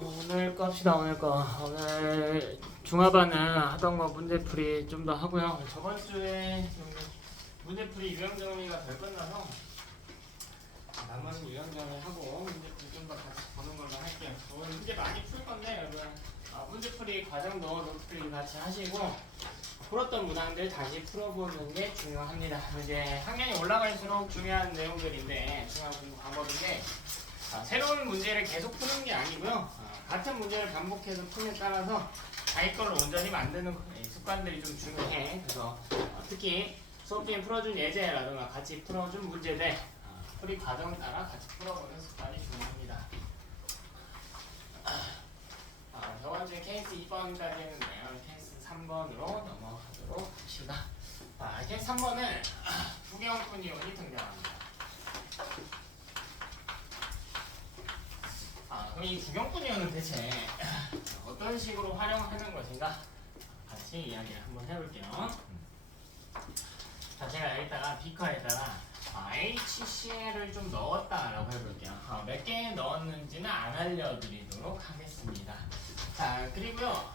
오늘 거 합시다. 오늘 중화반은 하던 거 문제풀이 좀 더 하고요. 저번 주에 문제풀이 유형 정리가 덜 끝나서 나머지 유형 정리 하고 문제풀이 좀 더 같이 보는 걸로 할게요. 오늘 문제 많이 풀 건데 여러분 문제풀이 과정도 노트풀이 같이 하시고 풀었던 문항들 다시 풀어보는 게 중요합니다. 이제 학년이 올라갈수록 중요한 내용들인데 중요한 공부 방법인데 새로운 문제를 계속 푸는 게 아니고요. 같은 문제를 반복해서 푸는 따라서 자기 걸로 온전히 만드는 습관들이 좀 중요해. 그래서 특히 수업 중에 풀어준 예제라든가 같이 풀어준 문제들 풀이 과정을 따라 같이 풀어보는 습관이 중요합니다. 저번 주에 케이스 2번까지 했는데요. 케이스 3번으로 넘어가도록 합시다. 케이스 3번은 부경분 이온이 등장합니다. 그럼 이 부경분 이온은 대체 어떤 식으로 활용하는 것인가 같이 이야기를 한번 해볼게요. 자, 제가 여기다가 비커에다가 HCl을 좀 넣었다라고 해볼게요. 몇 개 넣었는지는 안 알려드리도록 하겠습니다. 자, 그리고요.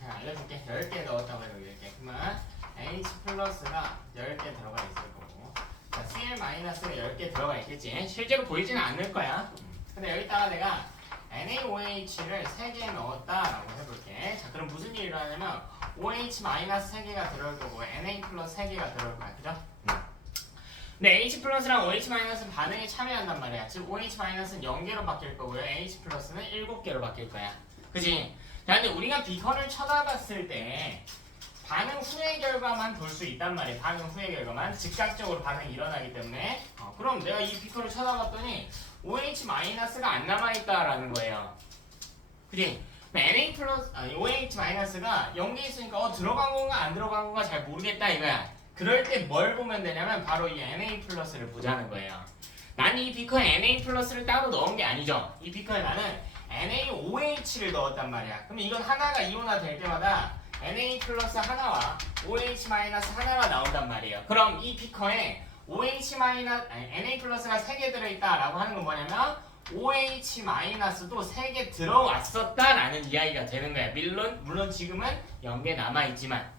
그냥 알려줄게. 10개 넣었다고 해요. 10개. 그러면 H 플러스가 10개 들어가 있을 거고, 자, Cl-가 10개 들어가 있겠지. 실제로 보이지는 않을 거야. 근데 여기다가 내가 NaOH를 3개 넣었다라고 해볼게. 자, 그럼 무슨 일이 일어나냐면 OH-3개가 들어올 거고 Na 플러스 3개가 들어올 거야. 그죠? 근데 H 플러스랑 OH-는 반응에 참여한단 말이야. 즉 OH-는 0개로 바뀔 거고요. H 플러스는 7개로 바뀔 거야. 그지? 자, 근데 우리가 비커를 쳐다봤을 때 반응 후의 결과만 볼 수 있단 말이야. 반응 후의 결과만. 즉각적으로 반응이 일어나기 때문에 그럼 내가 이 비커를 쳐다봤더니 OH-가 안 남아있다라는 거예요. 그지? Na 플러스, OH-가 0개 있으니까 들어간 건가 안 들어간 건가 잘 모르겠다 이거야. 그럴 때 뭘 보면 되냐면 바로 이 Na 플러스를 보자는 거예요. 난 이 비커에 Na 플러스를 따로 넣은 게 아니죠. 이 비커에 나는 NaOH를 넣었단 말이야. 그럼 이건 하나가 이온화 될 때마다 Na 플러스 하나와 OH 마이너스 하나가 나온단 말이에요. 그럼 이 비커에 OH 마이너스 Na 플러스가 3개 들어있다라고 하는 건 뭐냐면 OH 마이너스도 3개 들어왔었다라는 이야기가 되는 거야. 물론 지금은 0개 남아있지만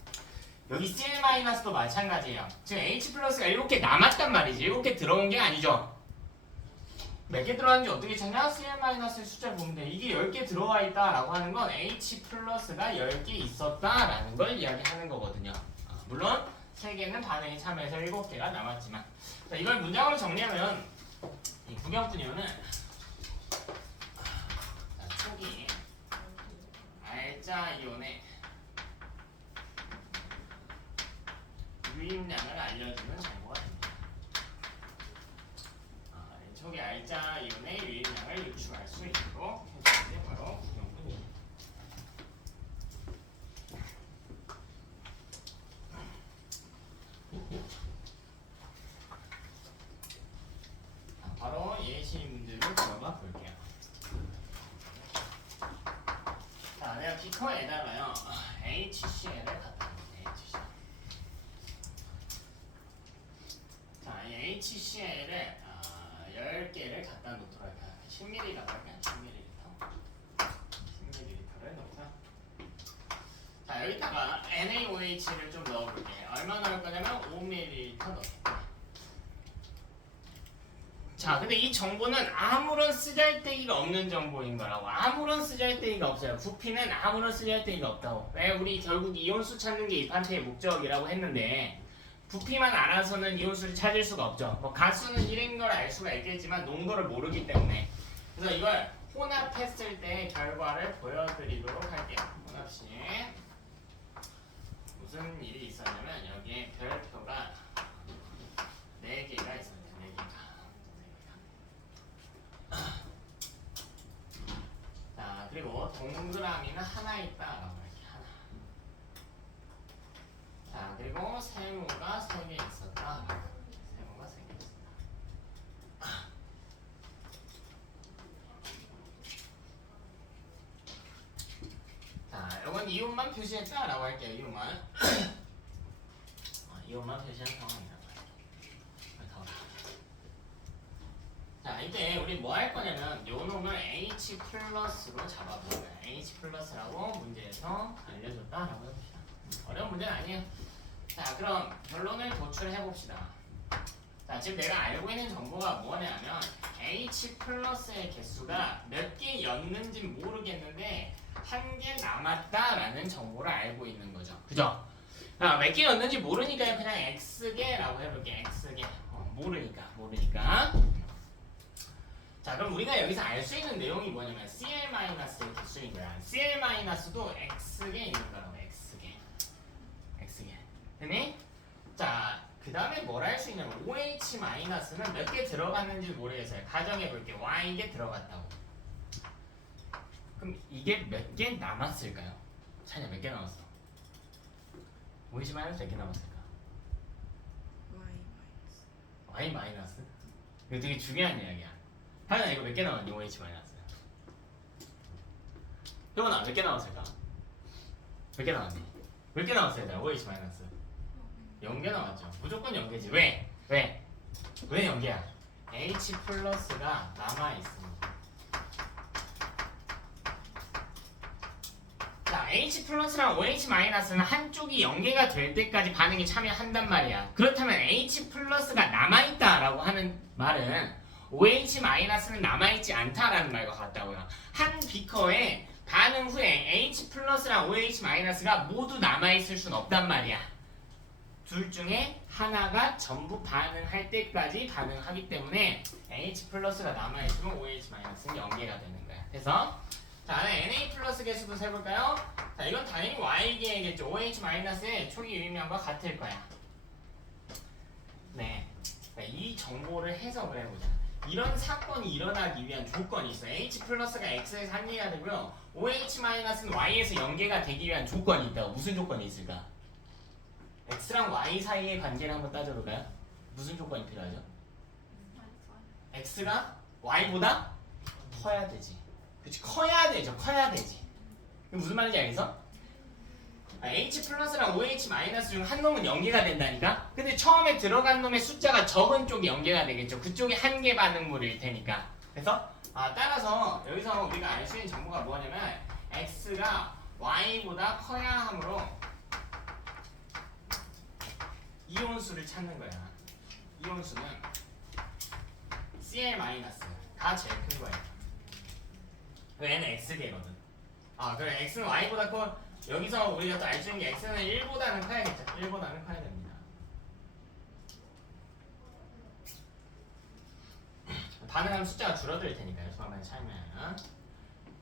여기 Cl 마이너스도 마찬가지예요. 지금 H 플러스가 7개 남았단 말이지. 7개 들어온 게 아니죠. 몇 개 들어왔는지 어떻게 찾냐? Cl 마이너스의 숫자를 보면 돼. 이게 10개 들어와 있다라고 하는 건 H 플러스가 10개 있었다라는 걸 이야기하는 거거든요. 물론 3개는 반응에 참여해서 7개가 남았지만, 자, 이걸 문장으로 정리하면 이 부경분 이온은 초기 알자 이온의 유입량을 알려주는 정보가 됩니다. 초기 알자 이온의 유입량을 유추할 수 있도록 해주는 게 바로 부경분 이온. 바로 예시 문제를 들어가 볼게요. 자, 내가 비커에다가요 HCl을 갖다 놓을게요. HCl. 자, 이 HCl을 10개를 갖다 놓도록 할까요? 10ml라고 할까요? 10ml를 넣고요. 자, 여기다가 NaOH를 좀 넣어볼게요. 얼마 넣을 거냐면 5ml 넣을게요. 자, 근데 이 정보는 아무런 쓰잘데기가 없는 정보인 거라고. 아무런 쓰잘데기가 없어요. 부피는 아무런 쓰잘데기가 없다고. 왜? 우리 결국 이온수 찾는 게 이 판테의 목적이라고 했는데 부피만 알아서는 이온수를 찾을 수가 없죠. 뭐 가수는 1인 걸 알 수가 있겠지만 농도를 모르기 때문에. 그래서 이걸 혼합했을 때 결과를 보여드리도록 할게요. 혼합 시 무슨 일이 있었냐면 여기에 별표가 4개가 있었네요. 4개가. 자, 그리고 동그라미는 하나 있다라고 할게요. 하나. 자, 그리고 세모가 3개 있었다. 세모가 3개 있었다. 자, 이건 이온만 표시했다라고 할게요. 이온만. 이온만 표시한 상황이라고 할게요. 자, 이때 우리 뭐 할 거냐면 요 놈을 H 플러스로 잡아볼 거야. H 플러스라고 문제에서 알려줬다라고 해봅시다. 어려운 문제는 아니에요. 자, 그럼 결론을 도출해 봅시다. 자, 지금 내가 알고 있는 정보가 뭐냐면 H 플러스의 개수가 몇 개였는지 모르겠는데 한 개 남았다라는 정보를 알고 있는 거죠. 그죠? 몇 개였는지 모르니까 그냥 X개라고 해볼게. X개. 모르니까. 자, 그럼 우리가 여기서 알 수 있는 내용이 뭐냐면 CL-의 개수인 거야. CL-도 X개 있는 거라고. X개. 되니? 자, 그 다음에 뭘 할 수 있냐면 OH-는 몇 개 들어갔는지 모르겠어요. 가정해볼게. Y개 들어갔다고. 그럼 이게 몇 개 남았을까요? 찬이야, 몇 개 남았어? OH- 몇 개 남았을까? Y-. 이거 되게 중요한 이야기야. 하연아, 이거 몇 개 남았니? OH-. 효원아, 몇 개 남았을까? 몇 개 남았니? 몇 개 남았어, 얘들아? OH-. 0개 남았죠. 무조건 0개지. 왜? 왜 0개야? H 플러스가 남아있습니다. 자, H 플러스랑 OH-는 한쪽이 0개가 될 때까지 반응에 참여한단 말이야. 그렇다면 H 플러스가 남아있다라고 하는 말은 OH-는 남아있지 않다라는 말과 같다고요. 한 비커에 반응 후에 H 플러스랑 OH-가 모두 남아있을 순 없단 말이야. 둘 중에 하나가 전부 반응할 때까지 반응하기 때문에 H 플러스가 남아있으면 OH-는 0개가 되는 거야. 그래서 자, Na 플러스 개수도 세볼까요? 자, 이건 당연히 Y개겠죠. OH-의 초기 유의명과 같을 거야. 네. 이 정보를 해석을 해보자. 이런 사건이 일어나기 위한 조건이 있어. H 플러스가 X에서 한 개가 되고요. OH-는 Y에서 0개가 되기 위한 조건이 있다고. 무슨 조건이 있을까? X랑 Y 사이의 관계를 한번 따져볼까요? 무슨 조건이 필요하죠? X가 Y보다 커야 되지. 그치, 커야 되지. 이게 무슨 말인지 알겠어? H 플러스랑 OH- 중 한 놈은 0개가 된다니까? 근데 처음에 들어간 놈의 숫자가 적은 쪽이 0개가 되겠죠. 그쪽이 한 개 반응물일 테니까. 그래서 따라서 여기서 우리가 알 수 있는 정보가 뭐냐면 X가 Y보다 커야 하므로 이온수를 찾는 거야. 이온수는 Cl-가 제일 큰 거야. 얘는 X개거든. 그래, X는 Y보다 커. 여기서 우리가 또 알 수 있는 게 X는 1보다는 커야겠죠. 1보다는 커야 됩니다. 반응하면 숫자가 줄어들 테니까요. 수학만에 차이면.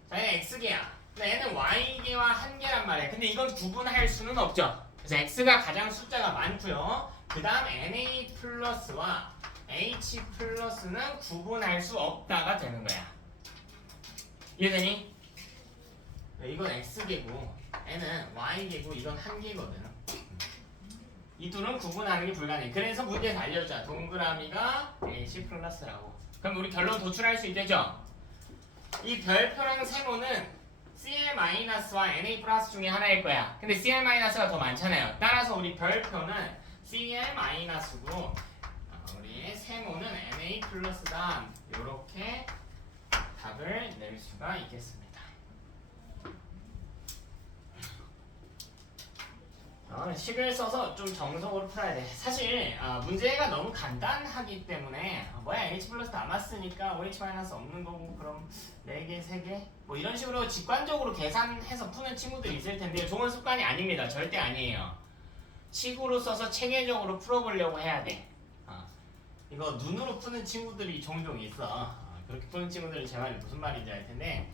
자, 얘는 X개야. 근데 얘는 Y개와 한 개란 말이야. 근데 이건 구분할 수는 없죠. 그래서 X가 가장 숫자가 많고요. 그 다음 Na 플러스와 H 플러스는 구분할 수 없다가 되는 거야. 이해되니? 이건 X개고 얘는 Y개고 이건 한 개거든. 이 둘은 구분하는 게 불가능해. 그래서 문제에서 알려줬잖아. 동그라미가 H 플러스라고. 그럼 우리 결론 도출할 수 있겠죠? 이 별표랑 세모는 CL-와 Na 플러스 중에 하나일 거야. 근데 CL-가 더 많잖아요. 따라서 우리 별표는 CL-고 우리 세모는 Na 플러스다. 이렇게 답을 낼 수가 있겠습니다. 식을 써서 좀 정석으로 풀어야 돼. 사실 문제가 너무 간단하기 때문에 H 플러스 남았으니까 OH 마이너스 없는 거고 그럼 4개, 3개 뭐 이런 식으로 직관적으로 계산해서 푸는 친구들이 있을 텐데 좋은 습관이 아닙니다. 절대 아니에요. 식으로 써서 체계적으로 풀어보려고 해야 돼. 이거 눈으로 푸는 친구들이 종종 있어. 그렇게 푸는 친구들은 제 말이 무슨 말인지 알 텐데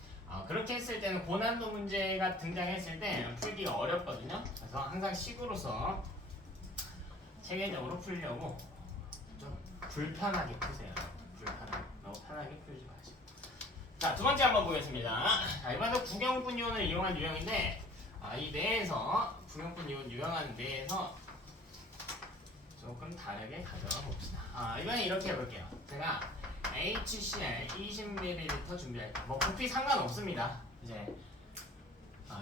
그렇게 했을 때는 고난도 문제가 등장했을 때 풀기가 어렵거든요. 그래서 항상 식으로서 체계적으로 풀려고 좀 불편하게 푸세요. 너무 편하게 풀지 마시고. 자, 두 번째 한번 보겠습니다. 이번에도 구경분 이온을 이용한 유형인데 이 내에서 구경분 이온 유형하는 내에서 조금 다르게 가져가 봅시다. 이번엔 이렇게 해볼게요. 제가 HCl 20ml 준비할게요. 뭐 부피 상관없습니다. 이제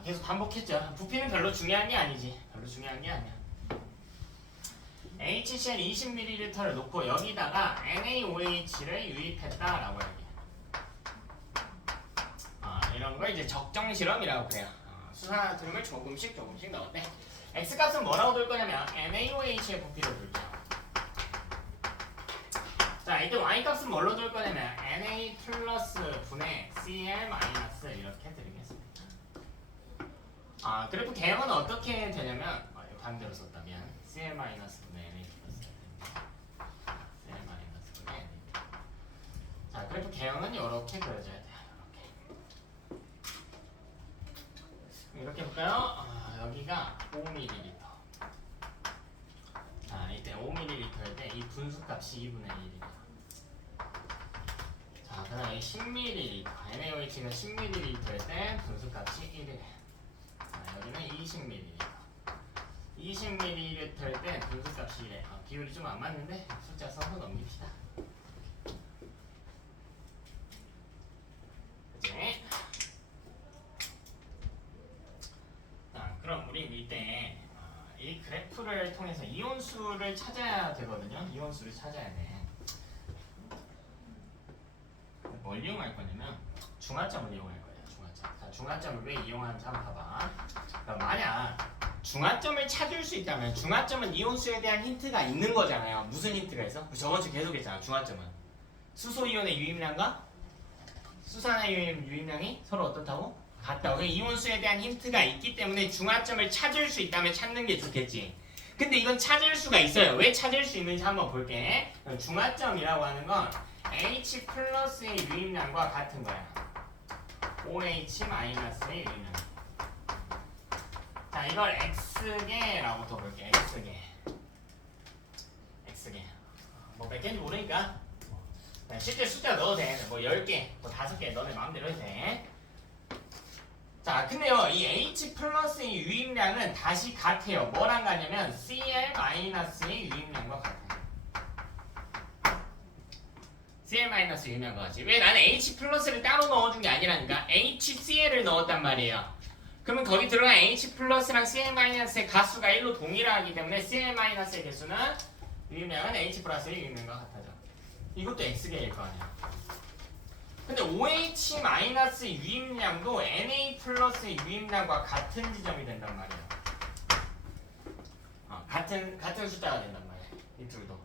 계속 반복했죠. 부피는 별로 중요한 게 아니지. 별로 중요한 게 아니야. HCl 20ml를 놓고 여기다가 NaOH를 유입했다라고 얘기해. 이런 걸 이제 적정 실험이라고 그래요. 수산화듐을 조금씩 넣었대. X 값은 뭐라고 둘 거냐면 NaOH의 부피로 둘게요. 자, 이때 Y 값은 뭘로 둘 거냐면 Na 플러스 분의 Cl 마이너스 이렇게 드리겠습니다. 그래프 개형은 어떻게 되냐면 반대로 썼다면 Cl 마이너스 분의 Na 플러스 Cl 마이너스 분의 Na. 자, 그래프 개형은 이렇게 그려져야 돼요. 이렇게 볼까요? 여기가 5ml. 자, 이때 5ml일 때 이 분수값이 2분의 1이에요. 자, 그 다음에 10ml. NaOH가 10ml일 때 분수값이 1이래. 자, 여기는 20ml. 20ml일 때 분수값이 1이래. 비율이 좀 안 맞는데 숫자 써서 넘깁시다. 그치? 자, 그럼 우리 이때 이 그래프를 통해서 이온수를 찾아야 되거든요. 이온수를 찾아야 돼. 뭘 이용할 거냐면 중화점을 이용할 거예요. 중화점. 자, 중화점을 왜 이용하는지 한번 봐봐. 그럼 만약 중화점을 찾을 수 있다면 중화점은 이온수에 대한 힌트가 있는 거잖아요. 무슨 힌트가 있어? 저번 주 계속 했잖아. 중화점은 수소이온의 유입량과 수산의 유입량이 서로 어떻다고? 같다고. 이온수에 대한 힌트가 있기 때문에 중화점을 찾을 수 있다면 찾는 게 좋겠지. 근데 이건 찾을 수가 있어요. 왜 찾을 수 있는지 한번 볼게. 중화점이라고 하는 건 H 플러스의 유입량과 같은 거야. OH 마이너스의 유입량. 자, 이걸 X개라고 더 볼게. X개. 뭐 몇 개인지 모르니까 실제 숫자 넣어도 돼. 뭐 10개, 뭐 5개 너네 마음대로 해도 돼. 자, 근데요, 이 H 플러스의 유입량은 다시 같아요. 뭐랑 같냐면 Cl 마이너스의 유입량과 같아요. Cl 마이너스 유입량과 같지. 왜 나는 H 플러스를 따로 넣어준 게 아니라니까. HCl을 넣었단 말이에요. 그러면 거기 들어간 H 플러스랑 Cl 마이너스의 가수가 1로 동일하기 때문에 Cl 마이너스의 개수는 유입량은 H 플러스의 유입량과 같아져. 이것도 X개일 거 아니야. 근데 OH 마이너스 유입량도 Na 플러스의 유입량과 같은 지점이 된단 말이에요. 같은 숫자가 된단 말이에요. 이 둘도.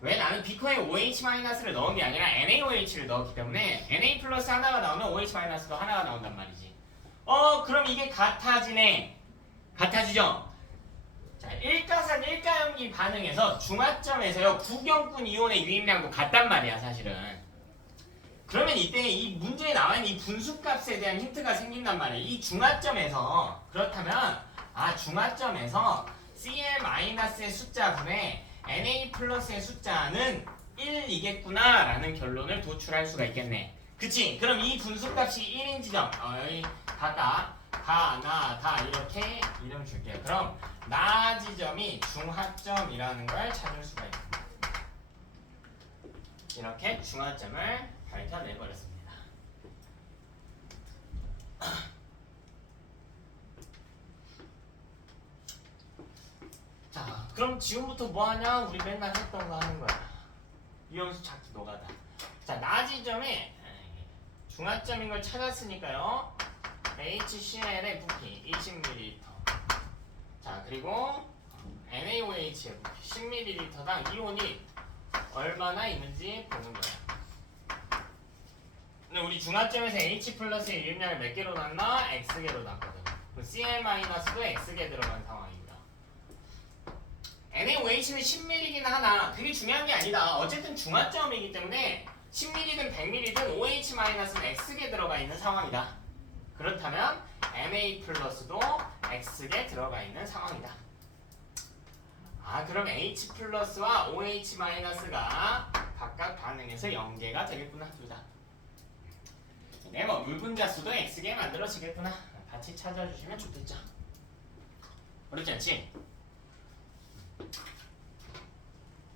왜 나는 비커에 OH 마이너스를 넣은 게 아니라 NaOH를 넣었기 때문에 Na 플러스 하나가 나오면 OH 마이너스도 하나가 나온단 말이지. 그럼 이게 같아지네. 같아지죠? 자, 일가산 일가염기 반응에서 중화점에서요 구경꾼 이온의 유입량도 같단 말이야, 사실은. 그러면 이때 이 문제에 나와 있는 이 분수값에 대한 힌트가 생긴단 말이에요. 이 중화점에서 그렇다면 중화점에서 Cl-의 숫자분의 Na+의 숫자는 1이겠구나 라는 결론을 도출할 수가 있겠네. 그치? 그럼 이 분수값이 1인 지점 여기 다 이렇게 이름 줄게요. 그럼 나 지점이 중화점이라는 걸 찾을 수가 있습니다. 이렇게 중화점을 밝혀내버렸습니다. 자, 그럼 지금부터 뭐하냐? 우리 맨날 했던 거 하는 거야. 이온수 찾기 노가다. 자, 나 지점에 중화점인 걸 찾았으니까요. HCl의 부피 20ml. 자, 그리고 NaOH의 부피 10ml당 이온이 얼마나 있는지 보는 거야. 근데 우리 중화점에서 H 플러스의 유입량을 몇 개로 놨나? X개로 놨거든. Cl 마이너스도 X개 들어간 상황입니다. NaOH는 10ml긴 하나 그게 중요한 게 아니다. 어쨌든 중화점이기 때문에 10ml든 100ml든 OH 마이너스는 X개 들어가 있는 상황이다. 그렇다면 Na 플러스도 X개 들어가 있는 상황이다. 그럼 H 플러스와 OH 마이너스가 각각 반응해서 0개가 되겠구나, 둘 다. 네, 뭐 물분자수도 X개 만들어지겠구나. 같이 찾아주시면 좋겠죠. 어렵지 않지?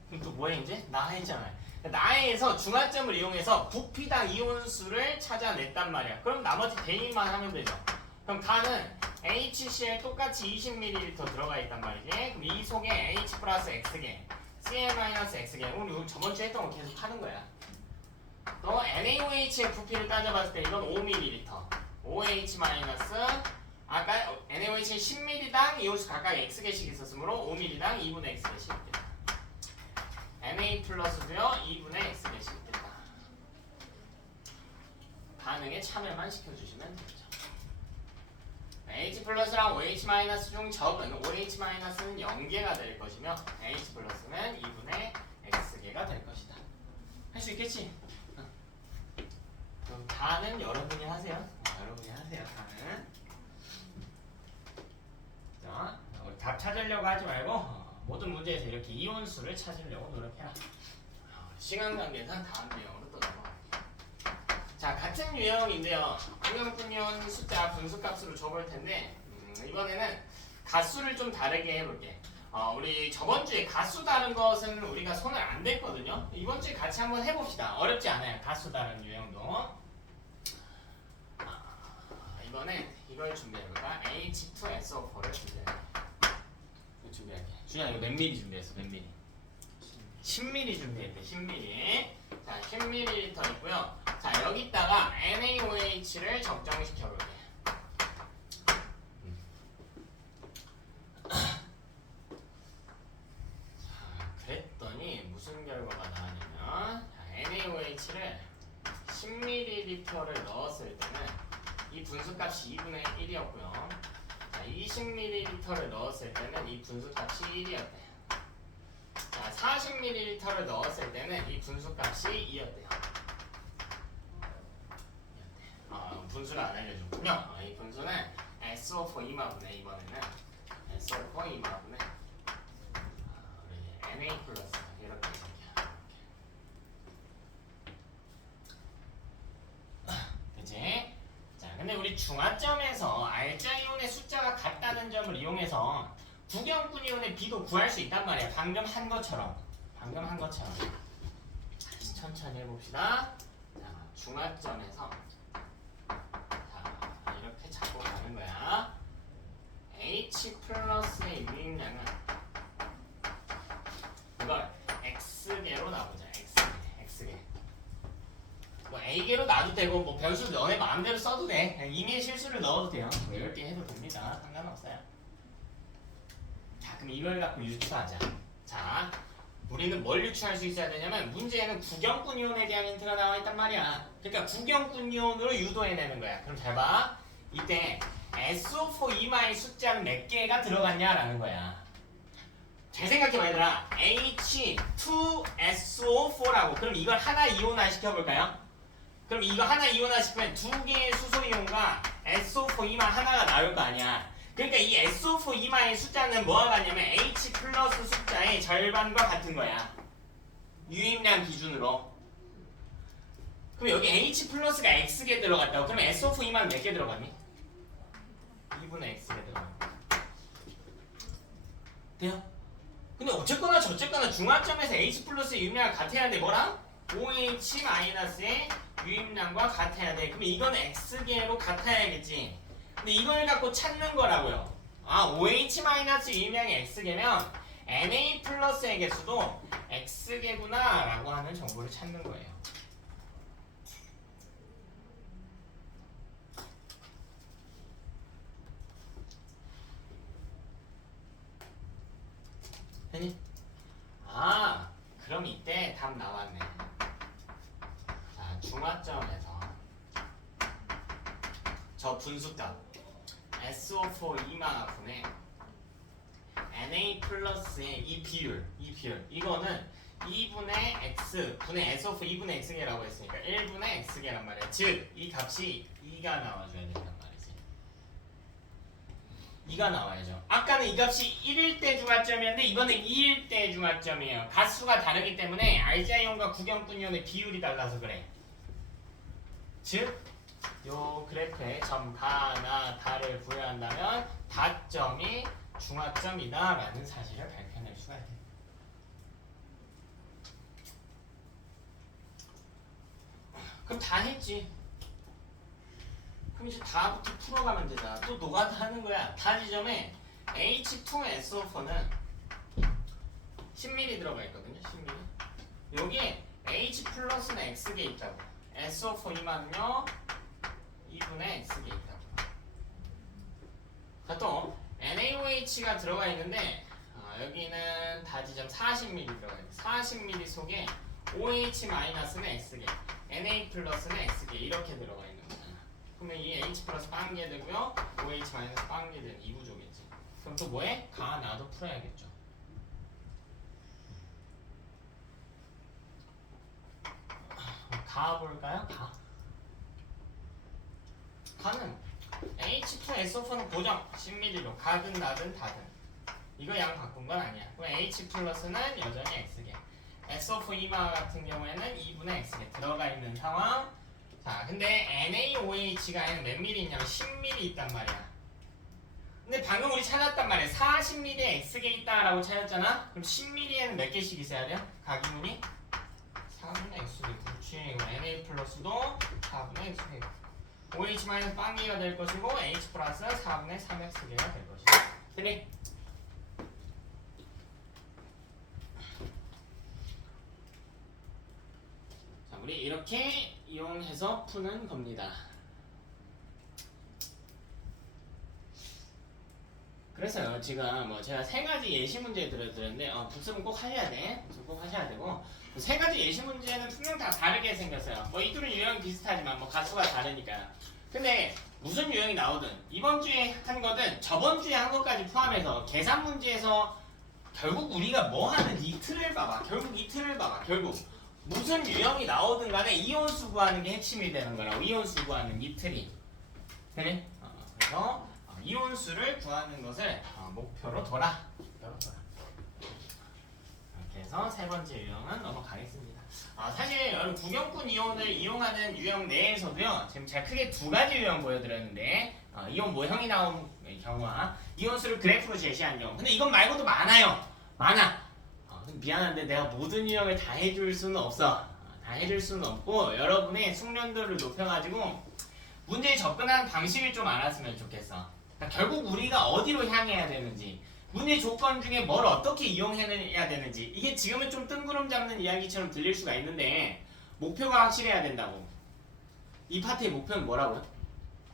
그럼 또 뭐해 이제? 나해잖아요. 나해에서 중화점을 이용해서 부피당 이온수를 찾아냈단 말이야. 그럼 나머지 대입만 하면 되죠. 그럼 가는 HCl 똑같이 20ml 들어가 있단 말이지. 그럼 이 속에 H 플러스 X개, Cl 마이너스 X개. 우리 저번 주에 했던 거 계속 하는 거야. 또 NaOH의 부피를 따져봤을 때 이건 5ml. OH 마이너스 아까 NaOH는 10ml당 이온수 각각 X개씩 있었으므로 5ml당 2분의 X개씩 있겠다. Na 플러스도요 2분의 X개씩 있겠다. 반응에 참여만 시켜주시면 되죠. H 플러스랑 OH 마이너스 중 적은 OH 마이너스는 0개가 될 것이며 H 플러스는 2분의 X개가 될 것이다. 할 수 있겠지? 그럼 다는 여러분이 하세요. 여러분이 하세요. 다는. 자, 우리 답 찾으려고 하지 말고 모든 문제에서 이렇게 이온수를 찾으려고 노력해라. 시간 관계상 다음 내용으로 또 넘어가. 자, 같은 유형인데요. 구형분연 숫자 분수값으로 줘볼 텐데 이번에는 가수를 좀 다르게 해볼게. 우리 저번 주에 가수 다른 것은 우리가 손을 안 댔거든요. 이번 주에 같이 한번 해봅시다. 어렵지 않아요. 가수 다른 유형도. 이번에 이걸 준비해볼까? H2SO4를 준비할게. 준이야 이거 몇 미리 준비했어? 몇 미리? 10ml 준비했대. 10ml. 자, 10ml 있고요. 자, 여기다가 NaOH를 적정시켜볼게. 그랬더니 무슨 결과가 나왔냐면 NaOH를 10ml를 넣었을 때는 이 분수값이 2분의 1이었고요. 자, 20ml를 넣었을 때는 이 분수값이 1이었대요. 자, 40ml를 넣었을 때는 이 분수값이 2였대요. 분수를 안 알려줬군요. 이 분수는 SO4 2마분의 이번에는 SO4 2마분의 Na 플러스 이렇게 생겨. 그치? 자, 근데 우리 중화점에서 알자이온의 숫자가 같다는 점을 이용해서 구경분 이온의 비도 구할 수 있단 말이야. 방금 한 것처럼. 천천히 해봅시다. 자, 중화점에서 자, 이렇게 잡고 가는 거야. H 플러스의 유입량은 이걸 X개로 놔보자. X개. 뭐 A개로 놔도 되고 뭐 변수 너네 마음대로 써도 돼. 그냥 임의의 실수를 넣어도 돼요. 뭐 이렇게 해도 됩니다. 상관없어요. 자, 그럼 이걸 갖고 유추하자. 자, 우리는 뭘 유추할 수 있어야 되냐면 문제에는 구경분 이온에 대한 힌트가 나와 있단 말이야. 그러니까 구경분 이온으로 유도해내는 거야. 그럼 잘 봐. 이때 SO4 이마의 숫자는 몇 개가 들어갔냐라는 거야. 잘 생각해봐 얘들아. H2SO4라고. 그럼 이걸 하나 이온화 시켜볼까요? 그럼 이거 하나 이온화 시키면 두 개의 수소 이온과 SO4 이마 하나가 나올 거 아니야. 그러니까 이 SO4 이마의 숫자는 뭐와 같냐면 H 플러스 숫자의 절반과 같은 거야. 유입량 기준으로. 그럼 여기 H 플러스가 X개 들어갔다고. 그럼 SO4 이마는 몇 개 들어갔니? 2분의 X개 들어갔니? 돼요? 근데 어쨌거나 저쨌거나 중화점에서 H 플러스의 유입량이 같아야 돼. 뭐랑? OH 마이너스의 유입량과 같아야 돼. 그럼 이건 X개로 같아야겠지. 근데 이걸 갖고 찾는 거라고요. OH 마이너스 유입량이 X개면 Na 플러스의 개수도 X개구나 라고 하는 정보를 찾는 거예요. 되니? 그럼 이때 답 나왔네. 자, 중화점에서 저 분수값 SO4 2만분의 Na 플러스의 이 비율 이거는 2분의 X 분의 SO4 2분의 X개라고 했으니까 1분의 X개란 말이야. 즉 이 값이 2가 나와줘야 된단 말이지. 2가 나와야죠. 아까는 이 값이 1일 때 중화점이었는데 이번엔 2일 때 중화점이에요. 가수가 다르기 때문에 알자이온과 구경분 이온의 비율이 달라서 그래. 즉 요 그래프에 점 가나 다를 부여한다면 다점이 중화점이다 라는 사실을 밝혀낼 수가 있다. 그럼 다 했지. 그럼 이제 다부터 풀어가면 되잖아. 또 노가다 하는 거야. 다 지점에 H2SO4는 10ml 들어가 있거든요. 10ml. 여기에 H 플러스는 X개 있다고. SO4 이만은요 2분의 X개 있다고. 자, 또 NaOH가 들어가 있는데 여기는 다지점 40ml 들어가 있고 40ml 속에 OH-는 X개, Na 플러스는 X개 이렇게 들어가 있는 거잖아. 그러면 이 H 플러스 빵개 되고요, OH 마이너스 빵개 되는 이 구조겠지. 그럼 또 뭐해? 가 나도 풀어야겠죠. 가 볼까요? 가는 H2SO4는 고정 10ml로 가든 나든 다든 이거 양 바꾼 건 아니야. 그럼 H 플러스는 여전히 X개, SO4 이마 같은 경우에는 2분의 X개 들어가 있는 상황. 자, 근데 NaOH가 몇 ml 있냐면 10ml 있단 말이야. 근데 방금 우리 찾았단 말이야. 40ml에 X개 있다라고 찾았잖아. 그럼 10ml에는 몇 개씩 있어야 돼요? 가기문이 4분의 X개. 그렇지. Na 플러스도 4분의 X개. OH 마이너스 빵개가 될 것이고 H 플러스 4분의 3X개가 될 것이고. 됐니? 자, 우리 이렇게 이용해서 푸는 겁니다. 그래서요, 지금 뭐 제가 세 가지 예시 문제 들어드렸는데 복습은 꼭 하셔야 돼. 복습 꼭 하셔야 되고 세 가지 예시 문제는 분명 다 다르게 생겼어요. 뭐 이 둘은 유형이 비슷하지만 뭐 가수가 다르니까요. 근데 무슨 유형이 나오든 이번 주에 한 거든 저번 주에 한 것까지 포함해서 계산 문제에서 결국 우리가 뭐 하는 이 틀을 봐봐. 결국 이 틀을 봐봐. 결국 무슨 유형이 나오든 간에 이온수 구하는 게 핵심이 되는 거라고. 이온수 구하는 이 틀이. 되니? 그래서 이온수를 구하는 것을 목표로 둬라. 이렇게 해서 세 번째 유형은 넘어가겠습니다. 사실 여러분 구경꾼 이온을 이용하는 유형 내에서도요. 지금 제가 크게 두 가지 유형 보여드렸는데 이온 모형이 나온 경우와 이온수를 그래프로 제시한 경우. 근데 이건 말고도 많아요. 많아. 미안한데 내가 모든 유형을 다 해줄 수는 없어. 다 해줄 수는 없고 여러분의 숙련도를 높여가지고 문제에 접근하는 방식을 좀 알았으면 좋겠어. 그러니까 결국 우리가 어디로 향해야 되는지, 문제 조건 중에 뭘 어떻게 이용해야 되는지, 이게 지금은 좀 뜬구름 잡는 이야기처럼 들릴 수가 있는데 목표가 확실해야 된다고. 이 파트의 목표는 뭐라고요?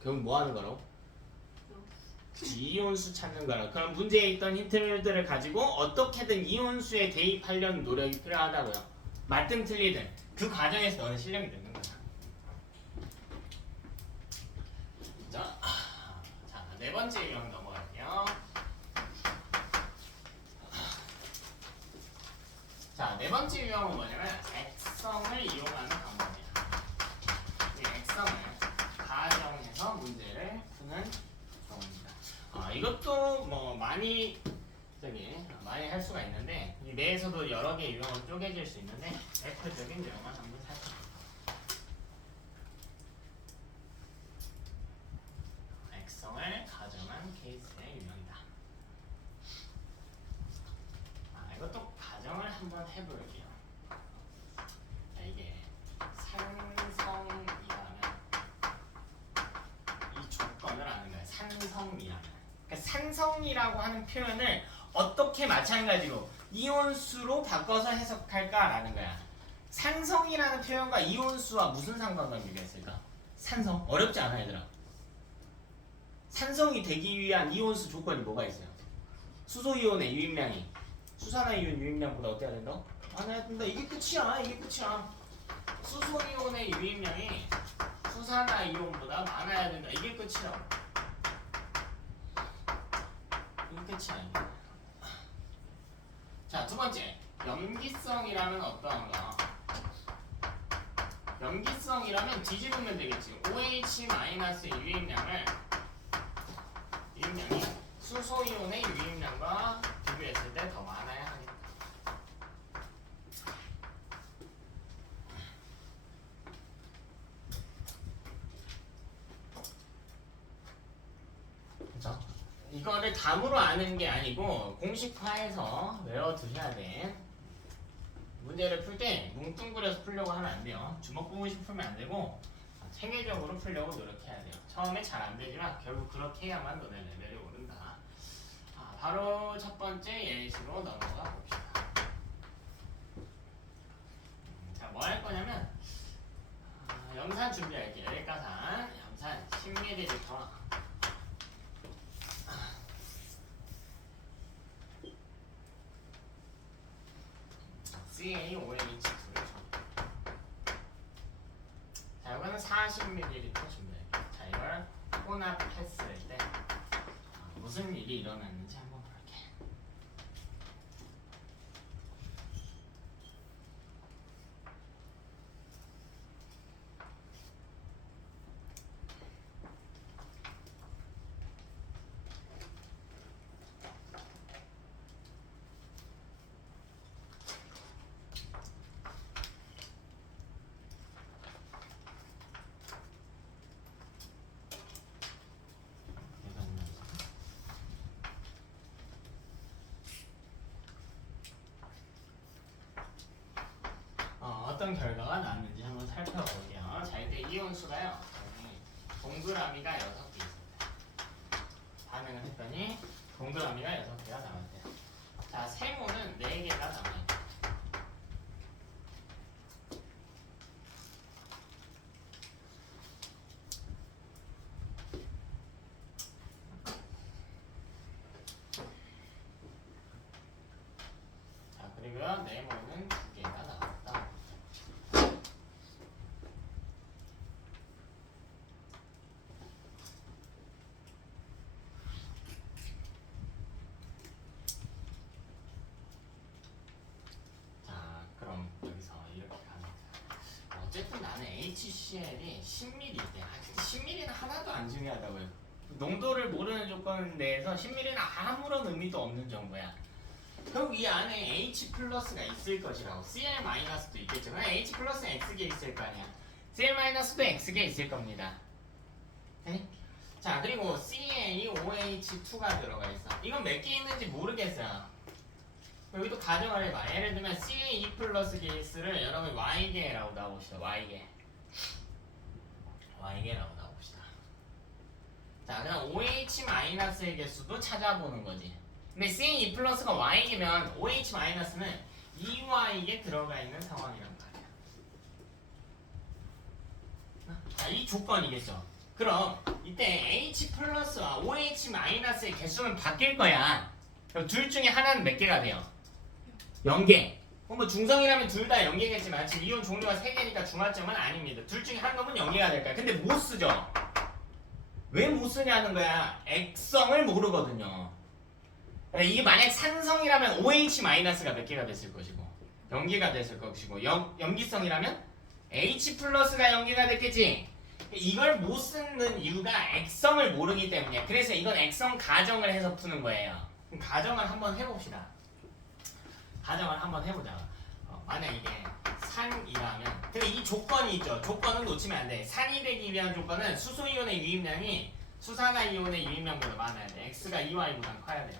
결국 뭐 하는 거라고? 이온수 찾는 거라고. 그럼 문제에 있던 힌트들을 가지고 어떻게든 이온수에 대입하려는 노력이 필요하다고요. 맞든 틀리든 그 과정에서 너는 실력이 느는 거야. 자, 네 번째 유형 넘어갈게요. 자, 네 번째 유형은 뭐냐면 액성을 이용하는 방법이야. 이 액성을 가정해서 문제를 푸는 경우입니다. 이것도 뭐 많이 할 수가 있는데 이 내에서도 여러 개의 유형으로 쪼개질 수 있는데 대표적인 유형을 한번 살펴볼게요. 액성을 가정한 케이스의 유형이다. 이것도 가정을 한번 해볼게요. 이게 산성이라면 이 조건을 아는 거예요. 산성이라면. 그러니까 산성이라고 하는 표현을 어떻게 마찬가지로 이온수로 바꿔서 해석할까라는 거야. 산성이라는 표현과 이온수와 무슨 상관관계가 있을까? 산성. 어렵지 않아 얘들아. 산성이 되기 위한 이온수 조건이 뭐가 있어요? 수소이온의 유입량이 수산화이온 유입량보다 어때야 된다? 많아야 된다. 이게 끝이야. 이게 끝이야. 수소이온의 유입량이 수산화이온보다 많아야 된다. 이게 끝이야. 이게 끝이야. 자, 두 번째. 염기성이라면 어떠한가? 염기성이라면 뒤집으면 되겠지. OH- 유입량이 수소이온의 유입량과 비교했을 때 더 많아야 하겠다. 그렇죠? 이거를 담으로 아는 게 아니고 공식화해서 외워두셔야 돼. 문제를 풀 때 뭉뚱그려서 풀려고 하면 안 돼요. 주먹 보고식 풀면 안 되고 체계적으로 풀려고 노력해야 돼요. 처음에 잘 안 되지만 결국 그렇게 해야만 너네 레벨이 오른다. 바로 첫 번째 예시로 넘어가 봅시다. 자, 뭐 할 거냐면 염산 준비할게요. 일가산 염산 10ml CaOH 둘을 자, 이거는 40ml 준비할게요. 자, 이걸 혼합했을 때 무슨 일이 일어났는지 한번 볼게. 어떤 결과가 나왔는지 한번 살펴볼게요. 자, 이때 이온수가요. 동그라미가 6개 있습니다. 반응을 했더니 동그라미가 6개가 나왔대요. 자, 세모는 4개가 남아있대요. 자, 그리고요, 네모는 2개가 나왔다. 그럼 여기서 이렇게 가면 어쨌든 나는 HCl이 10ml일 때 근데 10ml는 하나도 안 중요하다고요. 농도를 모르는 조건 내에서 10ml는 아무런 의미도 없는 정보야. 결국 이 안에 H 플러스가 있을 것이라고. Cl 마이너스도 있겠죠. 그냥 H 플러스는 X개 있을 거 아니야. Cl 마이너스도 X개 있을 겁니다. 네? 자, 그리고 CaOH2가 들어가 있어. 이건 몇 개 있는지 모르겠어요. 여기도 가정을 해봐. 예를 들면 CA2 플러스 케이스를 여러분 Y계라고 나옵시다. Y계라고 나옵시다. 자, 그럼 OH 마이너스의 개수도 찾아보는 거지. 근데 CA2 플러스가 Y계면 OH 마이너스는 2Y에 들어가 있는 상황이란 말이야. 자, 이 조건이겠죠. 그럼 이때 H 플러스와 OH 마이너스의 개수는 바뀔 거야. 그럼 둘 중에 하나는 몇 개가 돼요? 0개. 뭐 중성이라면 둘 다 0개겠지만 지금 이온 종류가 3개니까 중화점은 아닙니다. 둘 중에 한 놈은 0개가 될 거야. 근데 못 쓰죠? 왜 못 쓰냐는 거야. 액성을 모르거든요. 이게 만약 산성이라면 OH-가 몇 개가 됐을 것이고 0개가 됐을 것이고 염기성이라면 H 플러스가 0개가 됐겠지? 이걸 못 쓰는 이유가 액성을 모르기 때문이야. 그래서 이건 액성 가정을 해서 푸는 거예요. 그럼 가정을 한번 해봅시다. 가정을 한번 해보자. 만약 이게 산이라면, 근데 이 조건이 있죠. 조건은 놓치면 안 돼. 산이 되기 위한 조건은 수소이온의 유입량이 수산화이온의 유입량보다 많아야 돼. X가 2Y보다 커야 돼요.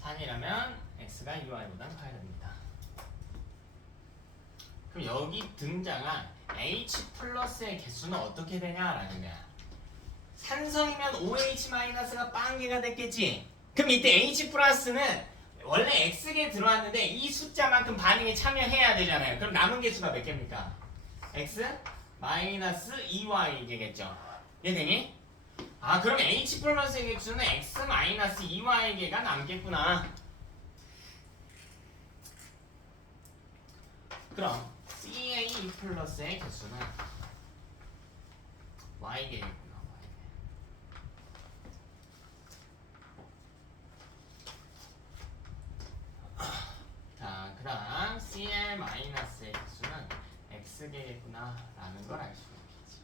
산이라면 X가 2Y보다 커야 됩니다. 그럼 여기 등장한 H 플러스의 개수는 어떻게 되냐라는 거야. 산성이면 OH-가 빵개가 됐겠지. 그럼 이때 H 플러스는 원래 X개 들어왔는데 이 숫자만큼 반응에 참여해야 되잖아요. 그럼 남은 개수가 몇 개입니까? X 마이너스 2Y개겠죠. 이해되니? 그럼 H 플러스의 개수는 X 마이너스 2Y개가 남겠구나. 그럼 CA 플러스의 개수는 Y개겠구나. 자, 그 다음 CL 마이너스의 개수는 X개겠구나 라는 걸 알 수 있겠지.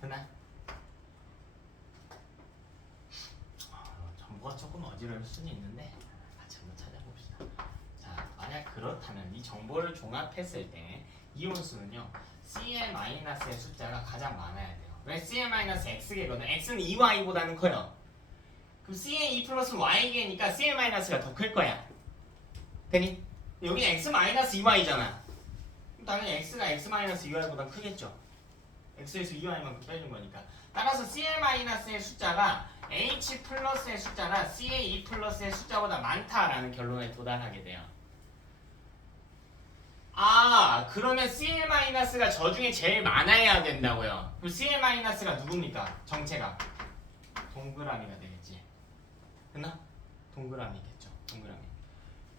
됐나? 정보가 조금 어지러울 수는 있는데 같이 한번 찾아봅시다. 자, 만약 그렇다면 이 정보를 종합했을 때 이온수는요 CL 마이너스의 숫자가 가장 많아야 돼요. 왜 CL 마이너스 X개거든. X는 2Y보다는 커요. 그럼 C의 2 플러스 Y개니까 CL 마이너스가 더 클 거야. 되니? 여기 X 마이너스 2Y잖아. 당연히 X가 X 마이너스 2Y보다 크겠죠. X에서 2Y만큼 빼준 거니까. 따라서 CL 마이너스의 숫자가 H 플러스의 숫자가 C의 2 플러스의 숫자보다 많다라는 결론에 도달하게 돼요. 아, 그러면 CL 마이너스가 저 중에 제일 많아야 된다고요. 그럼 CL 마이너스가 누굽니까? 정체가 동그라미가 되겠지. 됐나? 동그라미겠죠. 동그라미.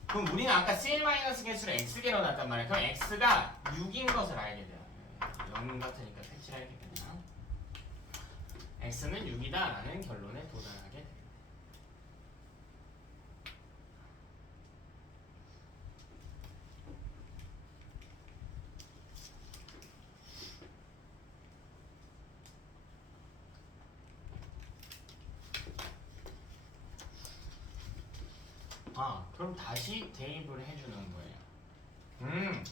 그럼 우리는 아까 CL 마이너스 개수를 X개로 놨단 말이야. 그럼 X가 6인 것을 알게 돼요. 0 같으니까 색칠해야겠구나. X는 6이다라는 결론에 도달하게 됩니다. 아, 그럼 다시 대입을 해주는 거예요.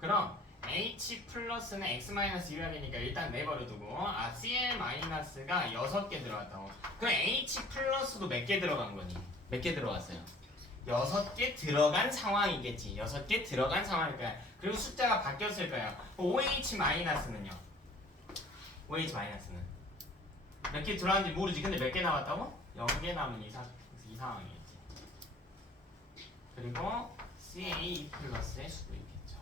그럼 H 플러스는 X 마이너스 2약이니까 일단 내버려두고 CL 마이너스가 6개 들어갔다고. 그럼 H 플러스도 몇 개 들어간 거니? 몇 개 들어갔어요? 6개 들어간 상황이겠지. 6개 들어간 상황이니까. 그리고 숫자가 바뀌었을 거예요. OH 마이너스는요? OH 마이너스는 몇 개 들어갔는지 모르지. 근데 몇 개 나왔다고? 0개 남은 이 상황이겠지. 그리고 CA 플러스의 수도 있겠죠.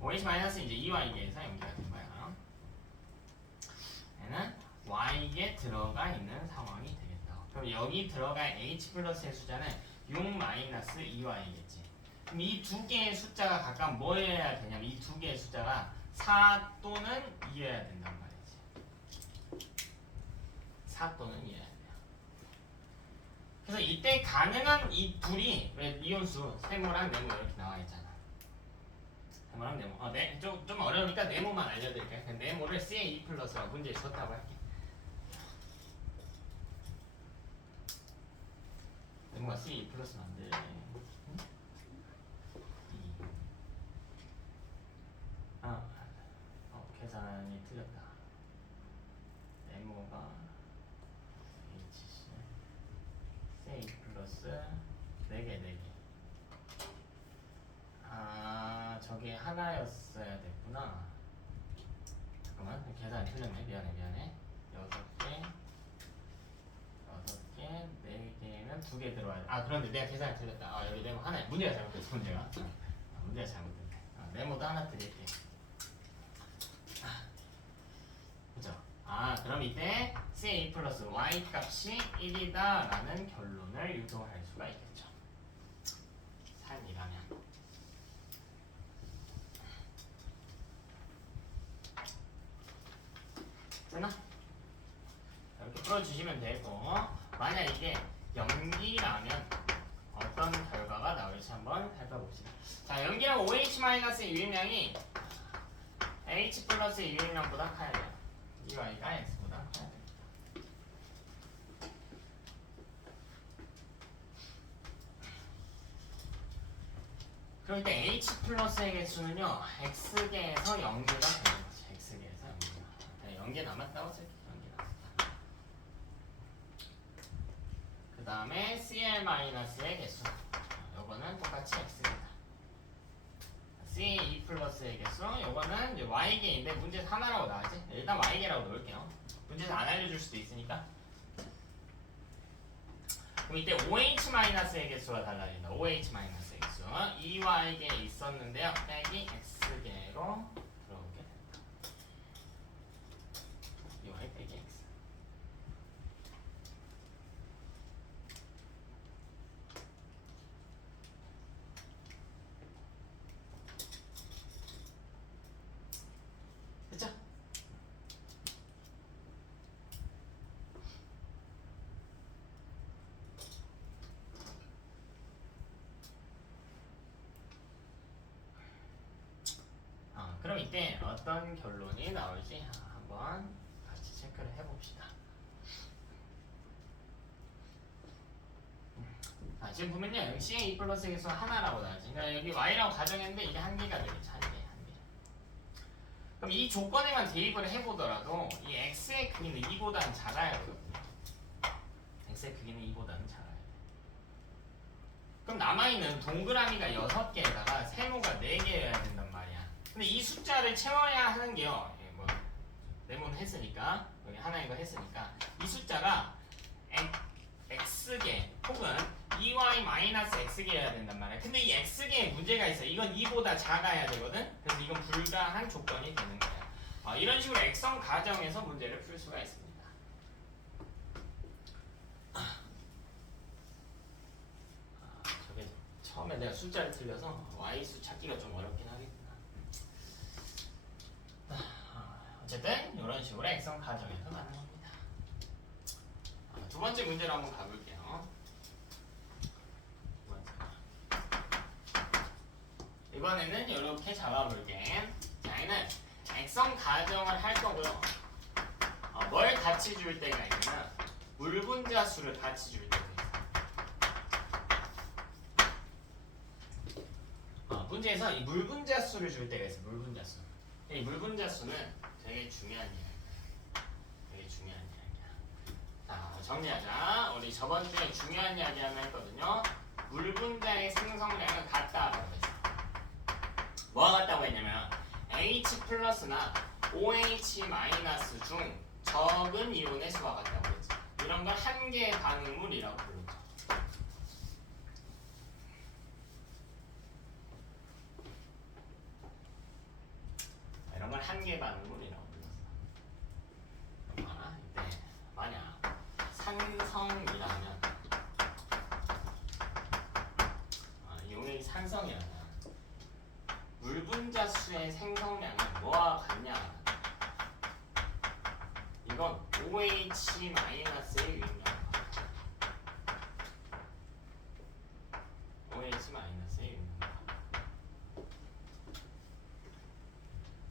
OH 마이너스 이제 2Y계에서 연기가 된 거야. 얘는 Y에 들어가 있는 상황이 되겠다. 그럼 여기 들어간 H 플러스의 숫자는 6 마이너스 2Y겠지. 그럼 이 두 개의 숫자가 각각 뭐여야 되냐면 이 두 개의 숫자가 4 또는 2여야 된단 말이지. 4 또는 2여야 돼요. 그래서 이때 가능한 이 둘이 왜 이온수 세모랑 네모 이렇게 나와 있잖아. 세모랑 네모. 네, 좀 어려우니까 네모만 알려드릴게요. 그냥 네모를 CA 2 플러스라고 문제에 썼다고 할게. 네모가 CA 2 플러스는 안 돼. 계산이 틀렸다. 네모가 HC CA 플러스 4개 4개. 저게 하나였어야 됐구나. 잠깐만, 계산이 틀렸네. 미안해. 6개 4개는 2개 들어와야 돼. 그런데 내가 계산이 틀렸다. 여기 네모 하나. 문제가 잘못됐어. 문제가 잘못됐네. 네모도 하나 드릴게. 그죠? 그럼 이때 CA 플러스 Y 값이 1이다 라는 결론을 유도할 수가 있겠죠. 삶이라면. 됐나? 이렇게 풀어주시면 되고, 만약 이게 연기라면 어떤 결과가 나올지 한번 살펴봅시다. 자, 연기랑 OH-의 유입량이 H 플러스의 유입량보다 커야 돼요. EY가 X보다 커야 돼요. 그럼 이때 H 플러스의 개수는요, X계에서 연계가 되는 거죠. X계에서 연계가. 연계 남았다고 쓸게요. 연계 남았다. 그 다음에 CL-의 개수. 요거는 똑같이 X계다. C2 플러스의 개수. 요거는 이제 Y계인데 문제에서 하나라고 나왔지? 일단 Y계라고 넣을게요. 문제에서 안 알려줄 수도 있으니까. 그럼 이때 OH-의 개수가 달라진다. OH-의 개수. 2Y계에 있었는데요. 빼기 X계로 들어오게 된다. 2Y 빼기 X. 됐죠? 그럼 이때 어떤 결론이 나올지 한번 같이 체크를 해봅시다. 지금 보면요, C의 2 플러스 개수 하나라고 나왔지. 그러니까 여기 Y라고 가정했는데 이게 한 개가 되겠죠. 한 개. 그럼 이 조건에만 대입을 해보더라도 이 X의 크기는 2보다는 작아야 되거든요. x의 크기는 2보다는 작아야 돼. 그럼 남아있는 동그라미가 6개에다가 세모가 4개여야 된단 말이야. 근데 이 숫자를 채워야 하는 게요. 뭐 네모했으니까 여기 하나인 거 했으니까 이 숫자가 x개 혹은 2y-x개여야 된단 말이야. 근데 이 x개에 문제가 있어. 이건 2보다 작아야 되거든. 그래서 이건 불가한 조건이 되는 거야. 이런 식으로 액성 가정에서 문제를 풀 수가 있습니다. 저게 처음에 내가 숫자를 틀려서 y수 찾기가 좀 어렵긴 하겠구나. 어쨌든 이런 식으로 액성 가정에서 가는 겁니다. 두 번째 문제로 한번 가볼게요. 이번에는 이렇게 잡아볼게. 자, 얘는 액성 가정을 할 거고요. 뭘 같이 줄 때가 있냐면 물분자 수를 같이 줄 때가 있어. 문제에서 이 물분자 수를 줄 때가 있어. 물분자 수. 이 물분자 수는 되게 중요한 이야기야. 되게 중요한 이야기야. 자, 정리하자. 우리 저번 주에 중요한 이야기 하나 했거든요. 물분자의 생성량은 같다라고 했어. 뭐가 같다고 했냐면 H 플러스나 OH 마이너스 중 적은 이온의 수와 같다고 했지. 이런 걸 한 개의 반응물이라고 불렀죠. 이런 걸 한 개의 반응물이라고 불렀어. 이때 만약 산성이라면 이온이 산성이라면 물분자 수의 생성량은 뭐와 같냐? 이건 OH-의 유입량. OH-의 유입량.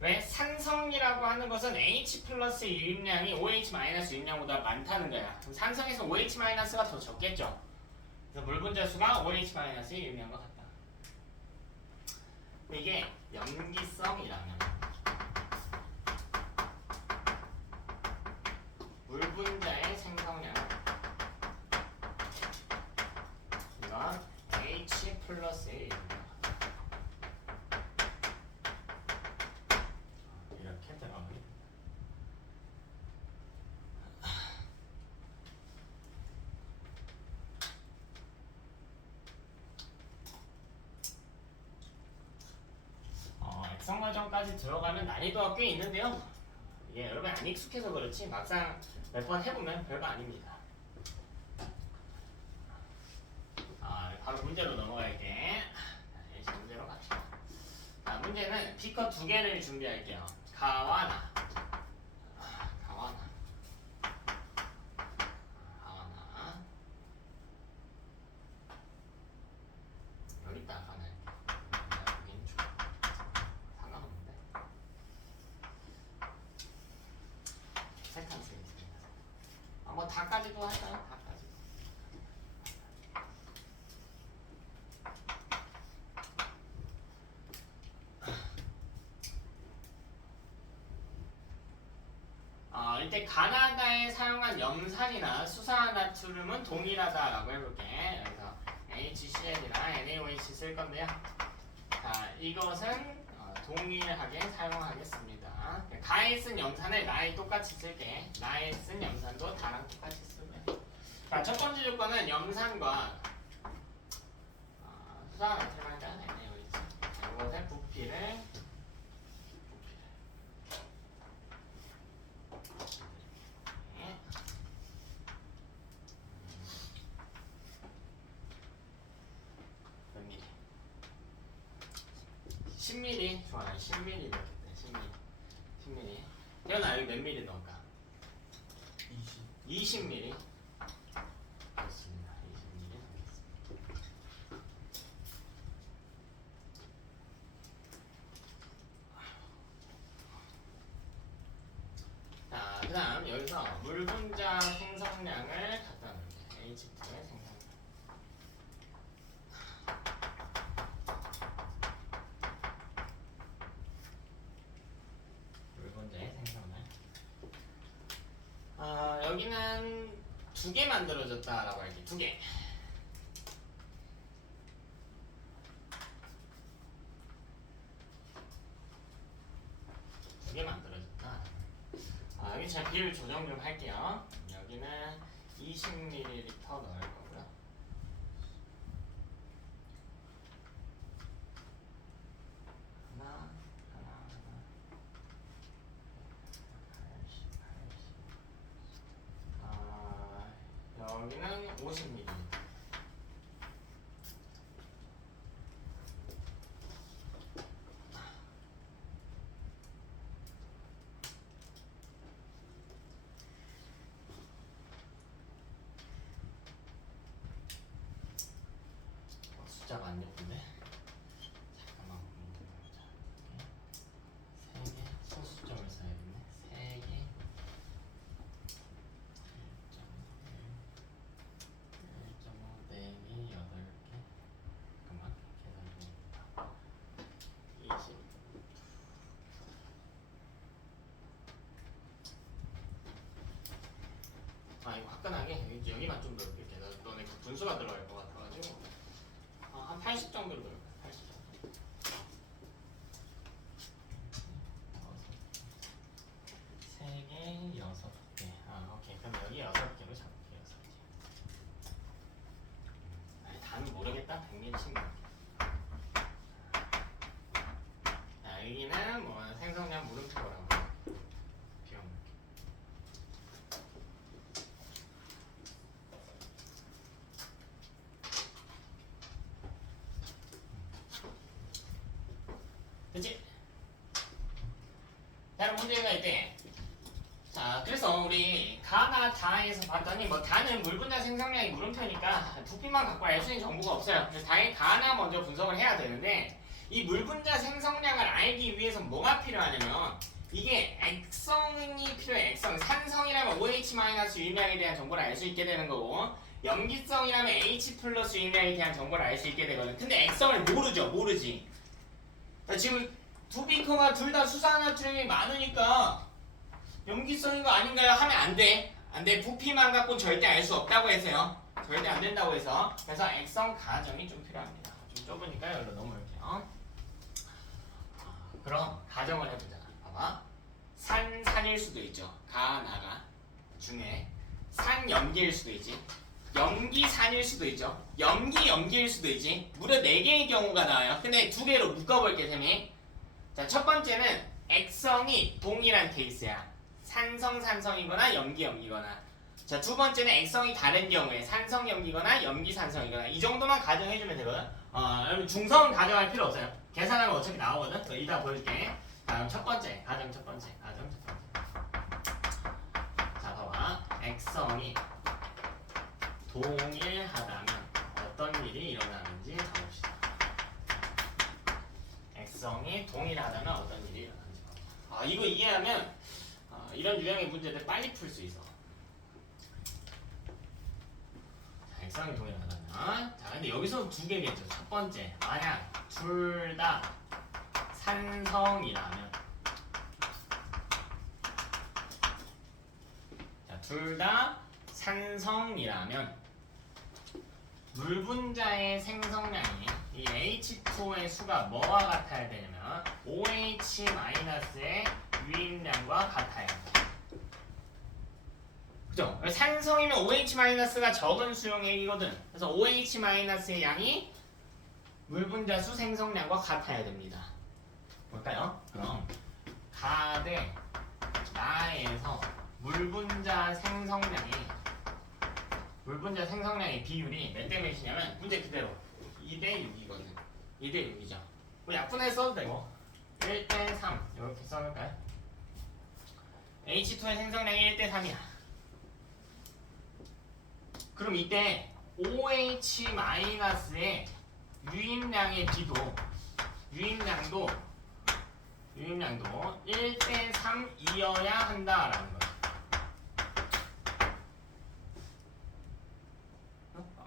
왜? 산성이라고 하는 것은 H 플러스의 유입량이 OH 마이너스 유입량보다 많다는 거야. 그럼 산성에서 OH 마이너스가 더 적겠죠? 그래서 물분자 수가 OH 마이너스의 유입량과 같다. 이게 염기성이라면 물분자의 생성량은 이건 H 플러스의 유입량. 이렇게 들어가면 액성 과정까지 들어가면 난이도가 꽤 있는데요. 이게 여러분 안 익숙해서 그렇지 막상 몇 번 해보면 별거 아닙니다. 바로 문제로 넘어갈게. 자, 문제로 갑시다. 자, 문제는 B컷 2개를 준비할게요. 가와 나. 가와 나. 가와 나. 여기다가 나. 여긴 좋아. 상관없는데. 세칸 쓰겠습니다. 뭐 다까지도 할까요? 다까지. 이때 가나다에 사용한 염산이나 수산나트륨은 동일하다라고 해볼게. 그래서 HCl이나 NaOH 쓸 건데요. 자, 이것은 동일하게 사용하겠습니다. 가에 쓴 염산을 나에 똑같이 쓸게. 나에 쓴 염산도 다랑 똑같이 쓰고요. 자, 첫 번째 조건은 염산과 수산나트륨 할까? NaOH. 이것의 부피를 몇 미리? 10mm 좋아요. 10mm 넣겠다. 10mm. 태연아 여기 몇 미리 넣을까? 20mm. 좋습니다. 20mm 넣겠습니다. 자, 그 다음 여기서 물분자 생성량을 갖다 놓을게요. H2의 생성량. 물분자의 생성량. 여기는 두 개 만들어졌다라고 할게. 두 개. 두 개 만들어졌다. 여기 제가 비율 조정 좀 할게요. 여기는 20ml 넣을 거고요. 하나. 80. 여기는 50ml. 숫자가 안 예쁜데? 잠깐만. 세 개. 소수점을 써야겠네. 세 개. 1.5, 4개, 8개. 잠깐만. 계산 좀. 20. 이거 화끈하게 여기만 좀 넣을게. 너네 그 분수가 들어갈 것 같아가지고. 한 80 정도 넣을 거야. 80 정도. 3개, 6개. 오케이. 그럼 여기 6개로 잡을게요. 6개. 다는 모르겠다. 100ml 친구. 여기는 뭐 생성량 물음표라고. 비워놓을게. 그치? 다른 문제가 있대. 자, 그래서 우리 가나 다에서 봤더니 뭐 다는 물분자 생성량이 물음표니까 부피만 갖고 알 수 있는 정보가 없어요. 그래서 다의 가나 먼저 분석을 해야 되는데 이 물분자 생성량을 알기 위해서 뭐가 필요하냐면 이게 액성이 필요해. 액성. 산성이라면 OH- 유입량에 대한 정보를 알 수 있게 되는 거고 염기성이라면 H+ 유입량에 대한 정보를 알 수 있게 되거든. 근데 액성을 모르지. 지금 두 비커가 둘 다 수산화트륨이 많으니까 염기성인 거 아닌가요? 하면 안 돼. 부피만 갖고 절대 알 수 없다고 해서요. 절대 안 된다고 해서. 그래서 액성 가정이 좀 필요합니다. 좀 좁으니까 여기로 넘어올게요. 그럼 가정을 해보자. 봐봐. 산일 수도 있죠. 나가 중에 산염기일 수도 있지. 염기산일 수도 있죠. 염기일 수도 있지. 무려 4개의 경우가 나와요. 근데 2개로 묶어볼게, 쌤이. 자, 첫 번째는 액성이 동일한 케이스야. 산성이거나 염기거나. 자, 두 번째는 액성이 다른 경우에 산성염기거나 염기산성이거나. 이 정도만 가정해주면 되거든. 여러분 중성은 가정할 필요 없어요. 계산하면 어차피 나오거든. 이따 보여줄게. 다음 첫 번째, 가정 첫 번째. 자, 봐봐. 액성이 동일하다면 어떤 일이 일어나는지 가봅시다. 액성이 동일하다면 어떤 일이 일어나는지 가봅시다. 이거 이해하면 이런 유형의 문제들 빨리 풀 수 있어. 자, 액성이 동일하다면. 자, 근데 여기서 2개겠죠. 첫 번째, 만약 둘 다 산성이라면. 자, 둘 다 산성이라면 물분자의 생성량이 이 H2의 수가 뭐와 같아야 되냐면 OH-의 유입량과 같아야 합니다. 그죠? 산성이면 OH-가 적은 수용액이거든. 그래서 OH-의 양이 물분자 수 생성량과 같아야 됩니다. 볼까요? 그럼 가 대 나에서 물분자 생성량의 비율이 몇 대 몇이냐면 문제 그대로 2대 6이거든. 2대 6이죠. 뭐 약분해 써도 되고 1대 3 이렇게 써볼까요? H2의 생성량이 1대 3이야. 그럼 이때 OH-의 유입량의 유입량도 1대 3이어야 한다라는 거야.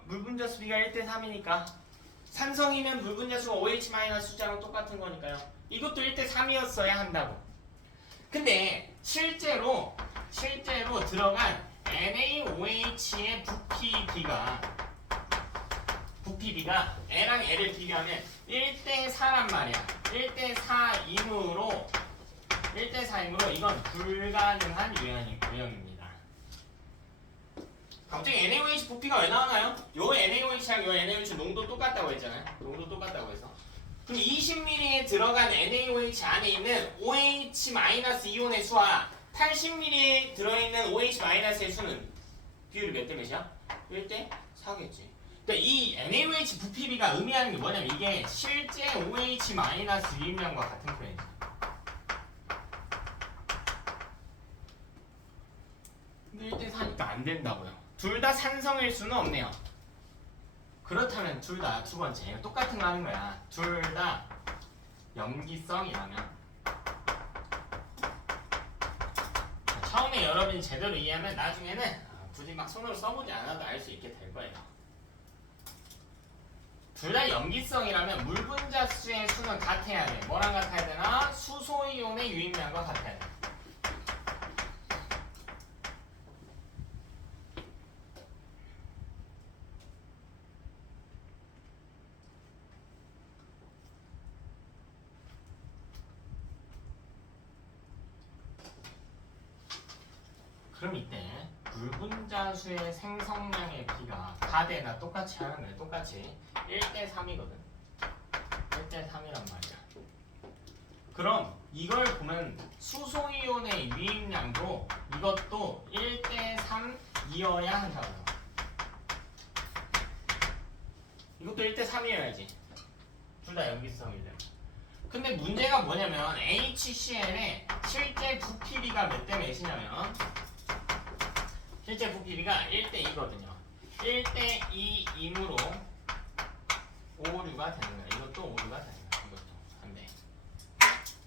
물분자 수비가 1대 3이니까 산성이면 물분자 수가 OH- 숫자랑 똑같은 거니까요. 이것도 1대 3이었어야 한다고. 근데 실제로 들어간 NaOH의 부피비가 N랑 L을 비교하면 1대4란 말이야. 1대4이므로 이건 불가능한 유형입니다. 갑자기 NaOH 부피가 왜 나오나요? 요 NaOH랑 요 NaOH 농도 똑같다고 했잖아요. 농도 똑같다고 해서. 그럼 20ml에 들어간 NaOH 안에 있는 OH-이온의 수와 80ml에 들어있는 OH-의 수는 비율이 몇 대 몇이야? 1대 4겠지. 근데 이 NaOH 부피비가 의미하는 게 뭐냐면 이게 실제 OH- 유입량과 같은 표현이죠. 근데 1대 4니까 안 된다고요. 둘 다 산성일 수는 없네요. 그렇다면 둘 다 두 번째 똑같은 거 하는 거야. 둘 다 염기성이라면 처음에 여러분이 제대로 이해하면 나중에는 굳이 막 손으로 써보지 않아도 알 수 있게 될 거예요. 둘 다 염기성이라면 물 분자 수의 수는 같아야 돼. 뭐랑 같아야 되나? 수소이온의 유입량과 같아야 돼. 그럼 이때 물 분자 수의 생성량의 비가 가대나 똑같이 하는 거예요. 똑같이 1대 3이거든. 1대 3이란 말이야. 그럼 이걸 보면 수소이온의 유입량도 이것도 1대 3이어야 한다고요. 이것도 1대 3이어야지. 둘 다 염기성이래요. 근데 문제가 뭐냐면 HCl의 실제 부피비가 몇 대 몇이냐면 실제 부피비가 1대 2거든요. 1대 2이므로 오류가 되는 거야. 이것도 오류가 되는 거야. 이것도 안 돼.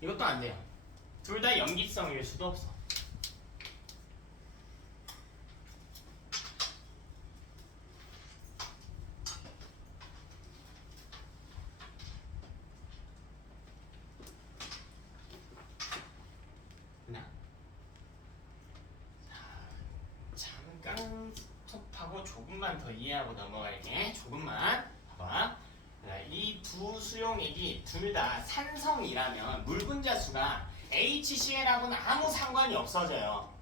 이것도 안 돼요. 둘 다 염기성일 수도 없어. 그냥 잠깐 스톱하고 조금만 더 이해하고 넘어갈게. 조금만 봐봐. 이 두 수용액이 둘 다 산성이라면 물 분자 수가 HCl하고는 아무 상관이 없어져요.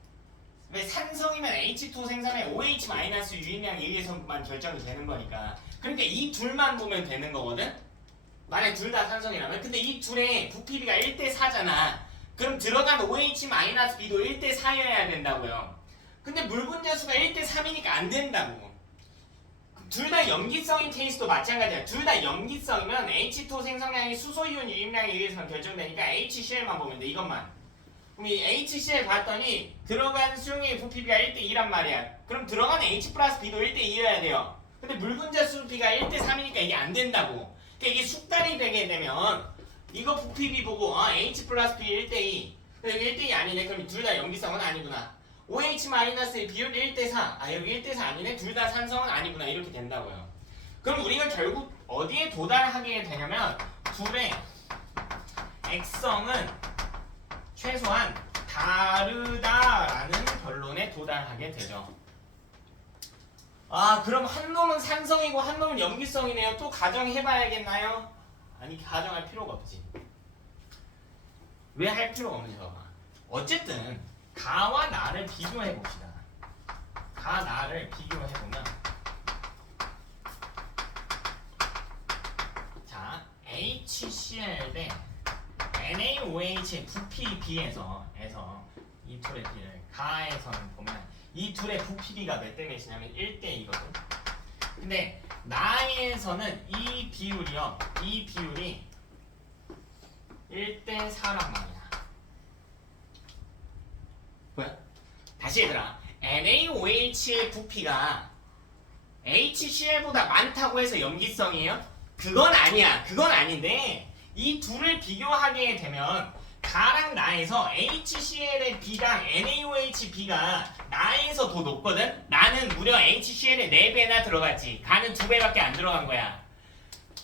왜 산성이면 H2 생산에 OH- 유입량에 의해서만 결정이 되는 거니까. 그러니까 이 둘만 보면 되는 거거든. 만약 둘 다 산성이라면. 근데 이 둘의 부피비가 1대 4잖아. 그럼 들어간 OH-B도 1대 4여야 된다고요. 근데 물 분자 수가 1대 3이니까 안 된다고. 둘 다 염기성인 케이스도 마찬가지야. 둘 다 염기성이면 H2 생성량이 수소이온 유입량에 의해서만 결정되니까 HCl만 보면 돼. 이것만. 그럼 이 HCl 봤더니 들어간 수용액의 부피비가 1대 2란 말이야. 그럼 들어간 H 플러스 B도 1대 2여야 돼요. 근데 물 분자 수비가 1대 3이니까 이게 안 된다고. 그러니까 이게 숙달이 되게 되면 이거 부피비 보고 H 플러스 B 1대 2. 근데 여기 1대 2 아니네. 그럼 둘 다 염기성은 아니구나. OH-의 비율 1대 4. 여기 1대 4 아니네. 둘 다 산성은 아니구나. 이렇게 된다고요. 그럼 우리가 결국 어디에 도달하게 되냐면 둘의 액성은 최소한 다르다라는 결론에 도달하게 되죠. 그럼 한 놈은 산성이고 한 놈은 염기성이네요. 또 가정해봐야겠나요? 아니, 가정할 필요가 없지. 왜 할 필요가 없는지 봐봐. 어쨌든 가와 나를 비교해 봅시다. 가, 나를 비교해 보면 자, HCl 대 NaOH의 부피 비에서 이 둘의 비를 가에서는 보면 이 둘의 부피비가 몇 대 몇이냐면 1대 2거든. 근데 나에서는 이 비율이 1대 4란 말이야. 뭐야? 다시 얘들아, NaOH의 부피가 HCl보다 많다고 해서 염기성이에요? 그건 아니야. 그건 아닌데 이 둘을 비교하게 되면 가랑 나에서 HCl의 B랑 NaOH B가 나에서 더 높거든? 나는 무려 HCl의 4배나 들어갔지. 가는 2배밖에 안 들어간 거야.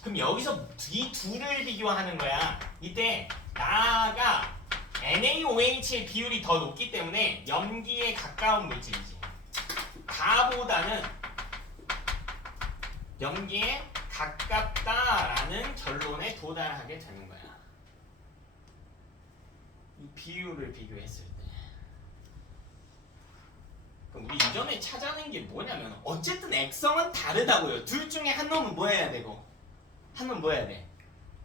그럼 여기서 이 둘을 비교하는 거야. 이때 나가 NaOH의 비율이 더 높기 때문에 염기에 가까운 물질이지. 가보다는 염기에 가깝다라는 결론에 도달하게 되는 거야. 이 비율을 비교했을 때. 그럼 우리 이전에 찾아낸 게 뭐냐면 어쨌든 액성은 다르다고요. 둘 중에 한 놈은 뭐 해야 되고 한 놈은 뭐 해야 돼?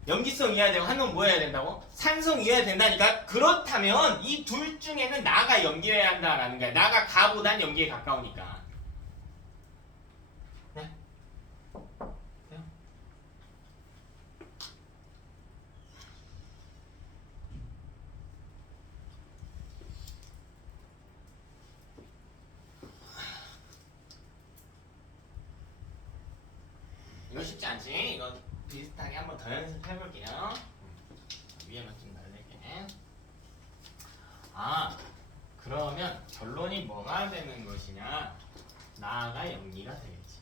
염기성이어야 되고 한 놈은 뭐 해야 된다고? 산성이어야 된다니까. 그렇다면 이 둘 중에는 나가 염기해야 한다라는 거야. 나가 가보단 염기에 가까우니까. 네? 네? 이거 쉽지 않지? 이거 비슷하게 한번 더 연습해볼게요. 위에만 좀 날릴게. 아, 그러면 결론이 뭐가 되는 것이냐? 나가 염기가 되겠지.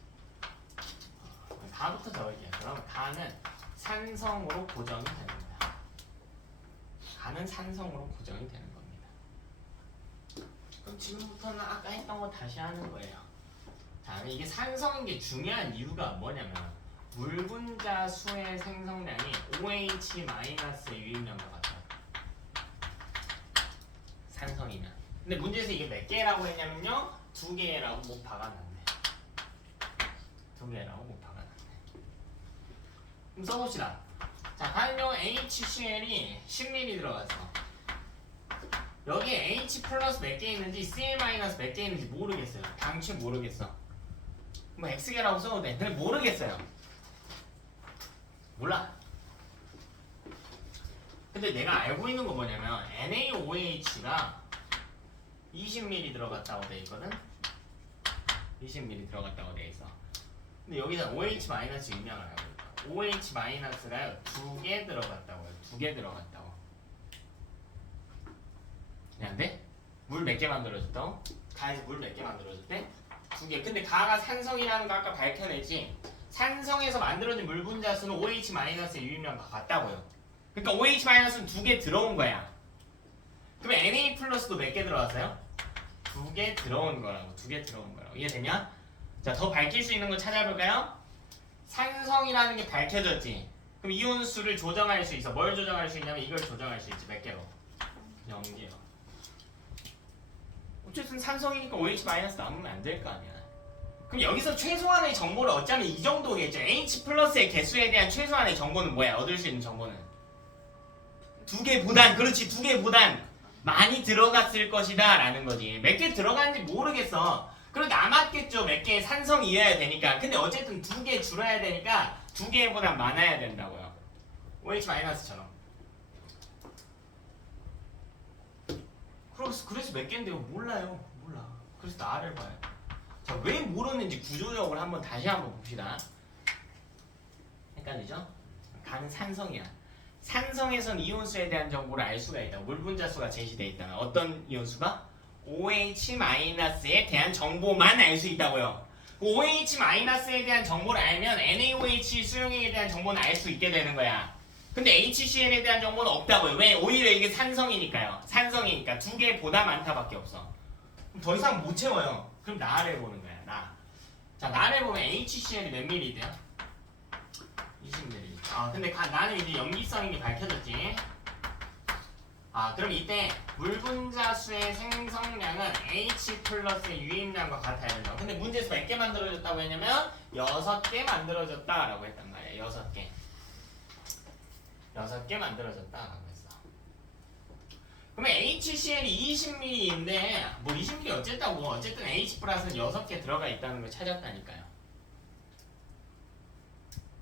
다부터 적을게요. 그럼 가는 산성으로 고정이 됩니다. 가는 산성으로 고정이 되는 겁니다. 그럼 지금부터는 아까 했던 거 다시 하는 거예요. 자, 이게 산성인 게 중요한 이유가 뭐냐면 물 분자 수의 생성량이 OH-의 유입량과 같아요. 산성이면. 근데 문제에서 이게 몇 개라고 했냐면요. 2개라고 못 박아놨네. 2개라고 못 박아놨네. 그럼 써봅시다. 자, 가연용 HCl이 10ml 들어가서 여기에 H 플러스 몇 개 있는지 Cl 마이너스 몇 개 있는지 모르겠어요. 당최 모르겠어. 뭐 X개라고 써도 돼. 근데 모르겠어요. 몰라. 근데 내가 알고 있는 거 뭐냐면 NaOH가 20ml 들어갔다고 돼 있거든. 20ml 들어갔다고 돼 있어. 근데 여기서 OH 마이너스 유명을 알고 있다. OH 마이너스가 2개 들어갔다고요. 2개 들어갔다고. 안 돼? 물 몇 개 만들어줬다고? 가에서 물 몇 개 만들어줬대? 2개. 근데 가가 산성이라는 거 아까 밝혀내지. 산성에서 만들어진 물 분자수는 OH-의 유입량과 같다고요. 그러니까 OH-는 2개 들어온 거야. 그럼 Na 플러스도 몇 개 들어왔어요? 2개 들어온 거라고. 2개 들어온 거라고. 이해되냐? 자, 더 밝힐 수 있는 거 찾아볼까요? 산성이라는 게 밝혀졌지. 그럼 이온수를 조정할 수 있어. 뭘 조정할 수 있냐면 이걸 조정할 수 있지. 몇 개로? 0개로. 어쨌든 산성이니까 OH- 남으면 안 될 거 아니야. 그럼 여기서 최소한의 정보를 얻자면 이 정도겠죠. H 플러스의 개수에 대한 최소한의 정보는 뭐야? 얻을 수 있는 정보는 2개보단, 그렇지, 2개보단 많이 들어갔을 것이다 라는 거지. 몇 개 들어갔는지 모르겠어. 그럼 남았겠죠. 몇 개의 산성이어야 되니까. 근데 어쨌든 2개 줄어야 되니까 2개보다 많아야 된다고요. OH-처럼. 그래서 몇 개인데요? 몰라요. 몰라. 그래서 나를 봐요. 자, 왜 모르는지 구조적으로 다시 한번 봅시다. 헷갈리죠? 가는 산성이야. 산성에선 이온수에 대한 정보를 알 수가 있다. 물 분자수가 제시되어 있다면 어떤 이온수가? OH-에 대한 정보만 알 수 있다고요. OH-에 대한 정보를 알면 NaOH 수용액에 대한 정보는 알 수 있게 되는 거야. 근데 HCl에 대한 정보는 없다고요. 왜? 오히려 이게 산성이니까요. 산성이니까 2개보다 많다밖에 없어. 더 이상 못 채워요. 그럼 나를 보는 거야. 나. 자, 나를 보면 HCl이 몇 ml돼요? 20ml. 아, 근데 나는 이제 염기성인 게 밝혀졌지. 아, 그럼 이때 물 분자수의 생성량은 H 플러스의 유입량과 같아야 된다. 근데 문제에서 몇 개 만들어졌다고 했냐면 6개 만들어졌다라고 했단 말이야. 6개. 6개 만들어졌다라고 했어. 그러면 HCl이 20ml인데 뭐 20ml 어쨌다고. 어쨌든 H 플러스는 6개 들어가 있다는 걸 찾았다니까요.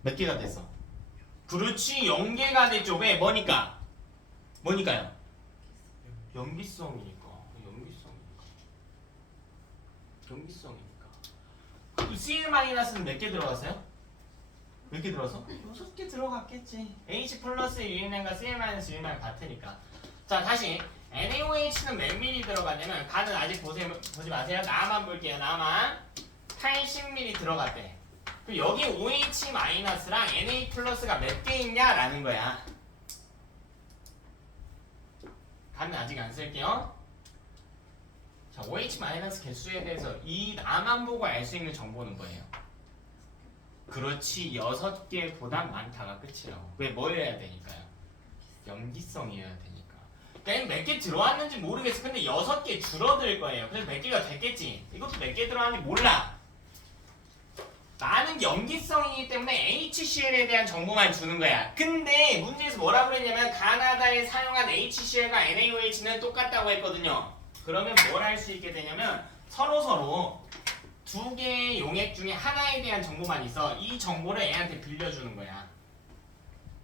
몇 개가 됐어? 그렇지, 0개가 됐죠. 왜? 뭐니까? 뭐니까요? 염기성이니까. Cl-는 몇 개 들어갔어요? 몇 개 들어갔어? 6개 들어갔겠지. H 플러스의 유인량과 Cl- 유인량 같으니까. 자, 다시 NaOH는 몇 ml 들어갔냐면 가는 아직 보지 마세요. 나만 볼게요. 나만 80ml 들어갔대. 그럼 여기 OH-랑 Na 플러스가 몇 개 있냐라는 거야. 가는 아직 안 쓸게요. 자, OH 마이너스 개수에 대해서 이 나만 보고 알 수 있는 정보는 뭐예요? 그렇지, 6개보다 많다가 끝이라고. 왜? 뭐여야 되니까요? 염기성이어야 되니까. 그러니까 몇 개 들어왔는지 모르겠어. 근데 6개 줄어들 거예요. 그래서 몇 개가 됐겠지. 이것도 몇 개 들어왔는지 몰라. 나는 염기성이기 때문에 HCl에 대한 정보만 주는 거야. 근데 문제에서 뭐라고 그랬냐면 가나다에 사용한 HCl과 NaOH는 똑같다고 했거든요. 그러면 뭘 할 수 있게 되냐면 서로 두 개의 용액 중에 하나에 대한 정보만 있어. 이 정보를 애한테 빌려주는 거야.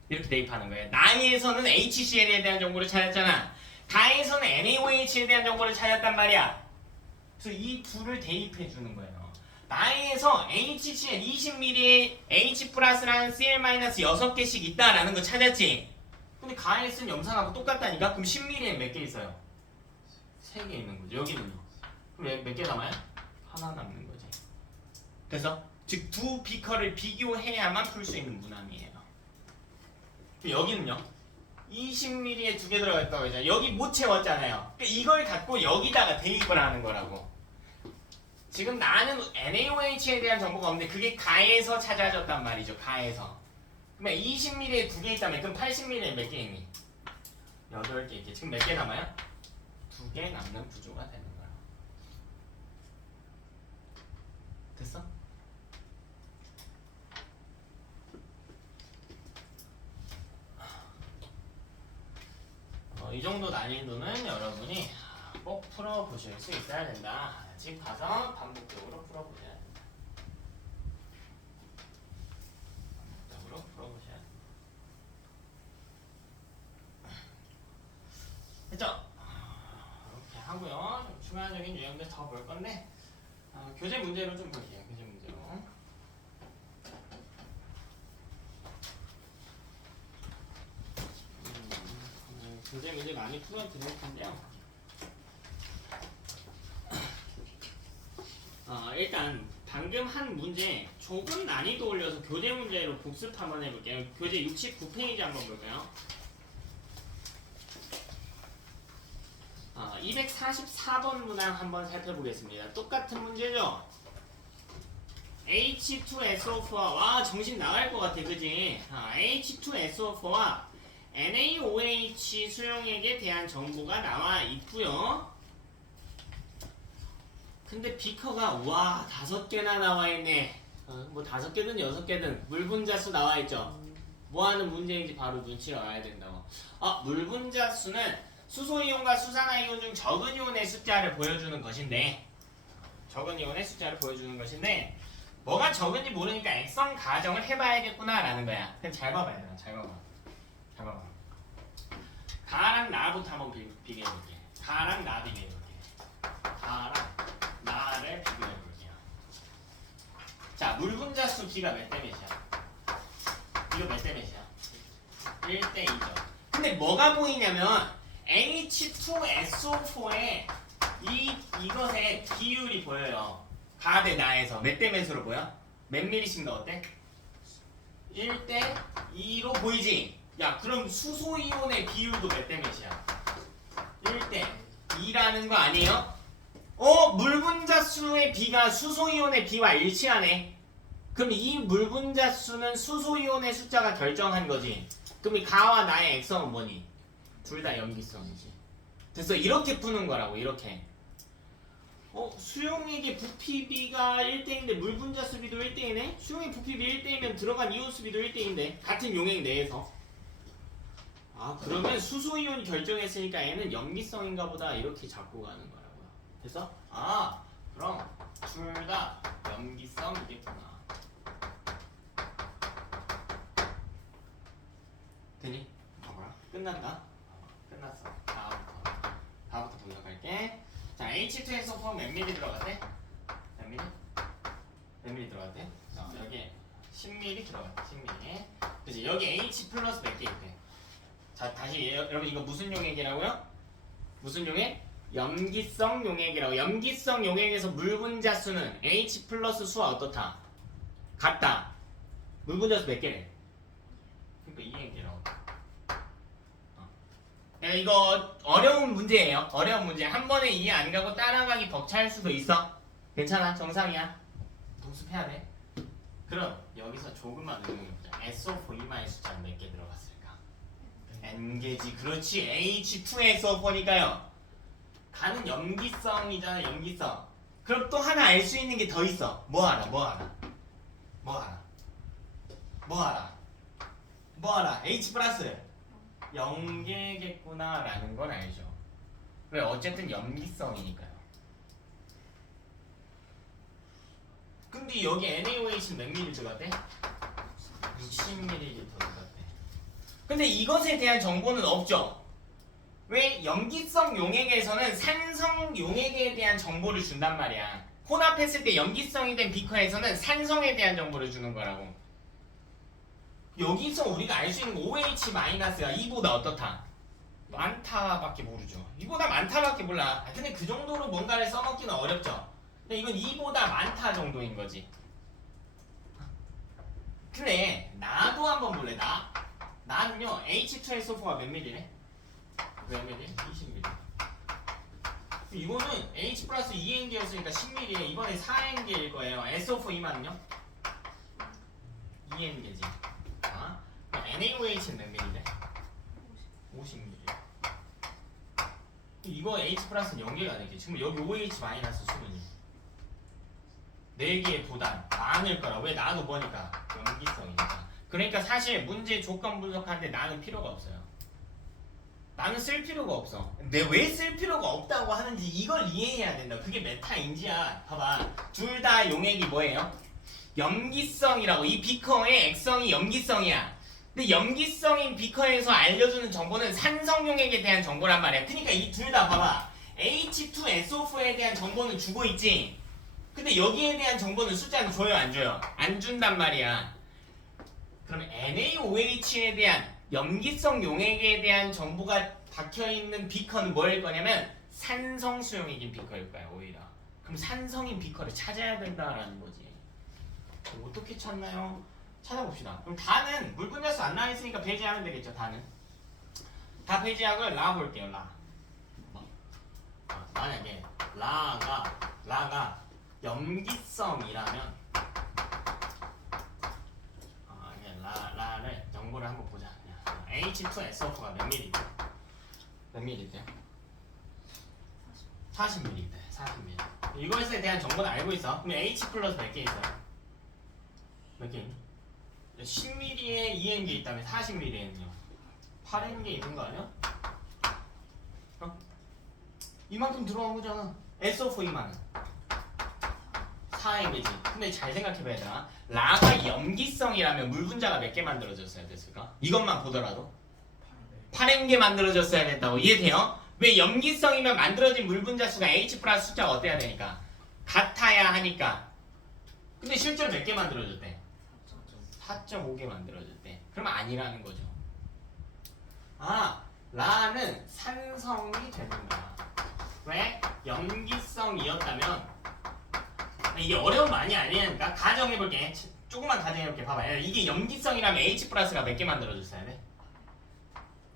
이렇게 대입하는 거예요. 나에서는 HCl에 대한 정보를 찾았잖아. 다에서는 NaOH에 대한 정보를 찾았단 말이야. 그래서 이 둘을 대입해 주는 거예요. 나에서 HCl 20ml에 H 플러스랑 Cl 마이너스 6개씩 있다라는 거 찾았지? 근데 가에 쓴 염산하고 똑같다니까? 그럼 10ml에 몇 개 있어요? 3개 있는 거죠. 여기는요? 그럼 몇 개 남아요? 하나 남는 거지. 그래서 즉 두 비커를 비교해야만 풀 수 있는 문항이에요. 여기는요? 20ml에 2개 들어가 있다고 했잖아요. 여기 못 채웠잖아요. 그러니까 이걸 갖고 여기다가 대입을 하는 거라고. 지금 나는 NaOH에 대한 정보가 없는데 그게 가에서 찾아졌단 말이죠. 가에서. 그러면 20ml에 2개 있다면 그럼 80ml에 몇 개 있니? 8개 있겠지. 지금 몇 개 남아요? 2개 남는 구조가 되는 거야. 됐어? 이 정도 난이도는 여러분이 꼭 풀어보실 수 있어야 된다. 집 가서 반복적으로 풀어보셔야 된다. 반복적으로 풀어보셔야 된다. 됐죠? 이렇게 하고요. 좀 추가적인 유형들 더 볼 건데 교재 문제로 좀 볼게요. 교재 문제로. 교재 문제 많이 풀어드릴 텐데요. 일단 방금 한 문제 조금 난이도 올려서 교재 문제로 복습 한번 해볼게요. 교재 69페이지 한번 볼까요? 244번 문항 한번 살펴보겠습니다. 똑같은 문제죠? H2SO4와 와 정신 나갈 것 같아, 그지? H2SO4와 NaOH 수용액에 대한 정보가 나와 있고요. 근데 비커가 와 5개나 나와 있네. 뭐 5개든 6개든 물 분자수 나와 있죠. 뭐 하는 문제인지 바로 눈치가 와야 된다고. 물 분자수는 수소 이온과 수산화 이온 중 적은 이온의 숫자를 보여주는 것인데 뭐가 적은지 모르니까 액성 가정을 해봐야겠구나 라는 거야. 그냥 잘 봐봐야 돼. 잘 봐봐. 가랑 나부터 한번 비교해볼게. 가랑 나 비교해볼게. 가랑 나를 비교해볼게요. 자, 물 분자수 B가 몇 대 몇이야? 이거 몇 대 몇이야? 1대 2죠. 근데 뭐가 보이냐면 H2SO4에 이것의 비율이 보여요. 가 대 나에서 몇 대 몇으로 보여? 몇 미리씩 넣었대? 1대 2로 보이지? 야, 그럼 수소이온의 비율도 몇 대 몇이야? 1대 2라는 거 아니에요? 물 분자수의 B가 수소이온의 B와 일치하네. 그럼 이 물 분자수는 수소이온의 숫자가 결정한 거지. 그럼 이 가와 나의 액성은 뭐니? 둘 다 염기성이지. 됐어. 이렇게 푸는 거라고. 이렇게. 수용액의 부피 B가 1대인데 물 분자수 B도 1대이네? 수용액 부피 B 1대이면 들어간 이온 수 B도 1대인데 같은 용액 내에서. 그러면 수소이온이 결정했으니까 얘는 염기성인가 보다 이렇게 잡고 가는 거라고요. 됐어? 그럼 둘 다 염기성이겠구나. 되니? 봐봐라. 끝났다. 끝났어. 다음부터 분석할게. 자, H2SO4 몇 미리 들어갔대? 몇 미리? 몇 미리 들어갔대? 여기 10미리 들어갔대. 10미리. 그치? 여기 H 플러스 몇 개 있대? 자, 다시 여러분 이거 무슨 용액이라고요? 무슨 용액? 염기성 용액이라고. 염기성 용액에서 물 분자수는 H 플러스 수와 어떻다? 같다. 물 분자수 몇 개래? 그러니까 이 얘기라고. 이거 어려운 문제예요. 어려운 문제. 한 번에 이해 안 가고 따라가기 벅찰 수도 있어. 괜찮아. 정상이야. 복습해야 돼. 그럼 여기서 조금만 응용해보자. SO4-의 숫자는 몇 개 들어갔을까? N개지. 그렇지. H2SO4니까요. 가는 염기성이잖아. 염기성. 그럼 또 하나 알 수 있는 게 더 있어. 뭐 알아? H 플러스 0개겠구나 라는 건 알죠. 왜? 어쨌든 염기성이니까요. 근데 여기 NaOH는 몇 ml 들어갔대? 60ml 들어갔대. 근데 이것에 대한 정보는 없죠. 왜? 염기성 용액에서는 산성 용액에 대한 정보를 준단 말이야. 혼합했을 때 염기성이 된 비커에서는 산성에 대한 정보를 주는 거라고. 여기서 우리가 알 수 있는 OH-가 2보다 어떻다? 많다밖에 모르죠. 2보다 많다밖에 몰라. 근데 그 정도로 뭔가를 써먹기는 어렵죠. 근데 이건 2보다 많다 정도인 거지. 근데 나도 한번 볼래. 나는요 H2SO4가 몇 밀리래? 몇 밀리? 20밀리. 이거는 H 플러스 2N개였으니까 10밀리에 이번에 4N개일 거예요. SO4-는 2N개지. NaOH는 몇 밀리래? 50밀리. 이거 H 플러스는 0개가 되겠지. 지금 여기 OH 마이너스 수분이 4개보단 많을 거라. 왜? 나도 뭐니까? 염기성이니까. 그러니까 사실 문제 조건 분석하는데 나는 필요가 없어요. 나는 쓸 필요가 없어. 근데 왜 쓸 필요가 없다고 하는지 이걸 이해해야 된다. 그게 메타인지야. 봐봐. 둘 다 용액이 뭐예요? 염기성이라고. 이 비커의 액성이 염기성이야. 근데 염기성인 비커에서 알려주는 정보는 산성용액에 대한 정보란 말이야. 그러니까 이 둘 다 봐봐. H2SO4에 대한 정보는 주고 있지. 근데 여기에 대한 정보는 숫자는 줘요, 안 줘요? 안 준단 말이야. 그럼 NaOH에 대한 염기성 용액에 대한 정보가 박혀있는 비커는 뭐일 거냐면 산성수용액인 비커일 거야, 오히려. 그럼 산성인 비커를 찾아야 된다라는 거지. 어떻게 찾나요? 찾아봅시다. 그럼 다는 물분자수 안 나와 있으니까 배제하면 되겠죠. 다는 다 배제하고 라 볼게요. 라. 만약에 라가 염기성이라면 라를 정보를 한번 보자. H2SO4가 몇 밀리대? 몇 밀리대요? 40밀리대. 40밀리. 이것에 대한 정보는 알고 있어. 그럼 H 플러스 몇 개 있어요? 몇 개 있니? 10mm에 2N개 있다면 40mm에는요 8N개 있는 거 아니야? 이만큼 들어간 거잖아. SO4 이만은 4N개지. 근데 잘 생각해봐야 되나? 라가 염기성이라면 물분자가 몇 개 만들어졌어야 됐을까? 이것만 보더라도 8N개 만들어졌어야 된다고. 이해돼요? 왜? 염기성이면 만들어진 물분자 수가 H 플러스 숫자가 어때야 되니까? 같아야 하니까. 근데 실제로 몇 개 만들어졌대? 4.5개 만들어졌대. 그럼 아니라는 거죠. 라는 산성이 되는 거야. 왜? 염기성이었다면 이게 어려운 많이 아니니까 가정해볼게. 조금만 가정해볼게. 봐봐. 이게 염기성이라면 H 플러스가 몇 개 만들어졌어야 돼?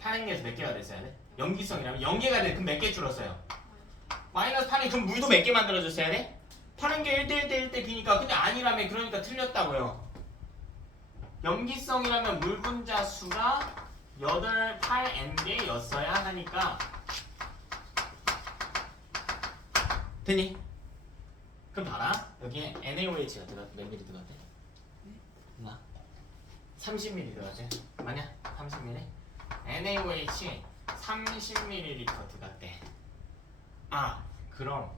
8N개에서 몇 개가 됐어야 돼? 염기성이라면 0개가 돼. 그럼 몇 개 줄었어요? 마이너스 8N. 그럼 물도 몇 개 만들어졌어야 돼? 8N개 1대 1대 1대 B니까. 근데 아니라면 그러니까 틀렸다고요. 염기성이라면 물분자 수가 8N개였어야 하니까. 되니? 그럼 봐라. 여기에 NaOH가 몇 미리 들어갔대? 나 30ml 들어갔지? 맞냐? 30ml? NaOH 30ml 들어갔대. 그럼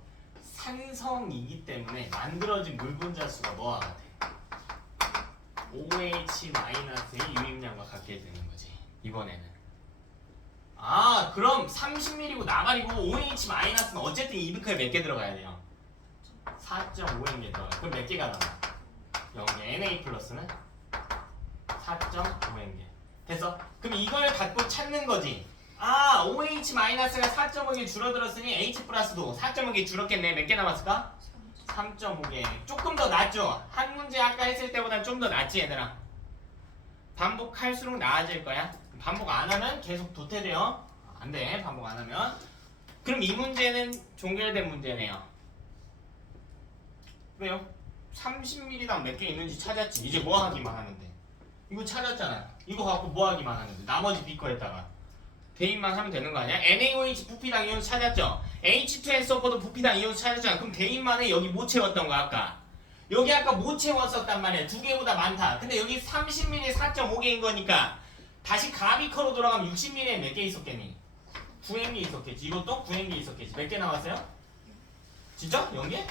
산성이기 때문에 만들어진 물분자 수가 뭐와 같아? OH-의 유입량과 같게 되는 거지. 이번에는. 그럼 30ml고 나발이고 OH-는 어쨌든 이 비커에 몇 개 들어가야 돼요? 4.5N개 들어가. 그럼 몇 개가 나와? 0개. Na 플러스는 4.5N개. 됐어? 그럼 이걸 갖고 찾는 거지. OH-가 4.5개 줄어들었으니 H 플러스도 4.5개 줄었겠네. 몇 개 남았을까? 3.5개. 조금 더 낫죠? 한 문제 아까 했을 때보다 좀 더 낫지 얘들아? 반복할수록 나아질 거야. 반복 안 하면 계속 도태돼요. 안 돼. 반복 안 하면. 그럼 이 문제는 종결된 문제네요. 왜요? 30ml당 몇 개 있는지 찾았지. 이제 뭐 하기만 하면 돼. 이거 찾았잖아. 이거 갖고 뭐 하기만 하면 돼. 나머지 비커에다가 대입만 하면 되는 거 아니야? NaOH 부피당 이온 찾았죠? H2SO4도 부피당 이온 찾았잖아. 그럼 대입만 해. 여기 못 채웠던 거 아까. 여기 아까 못 채웠었단 말이야. 두 개보다 많다. 근데 여기 30ml 4.5개인 거니까 다시 가비커로 돌아가면 60ml에 몇 개 있었겠니? 9행기 있었겠지. 이것도 9행기 있었겠지. 몇 개 남았어요? 진짜? 0개?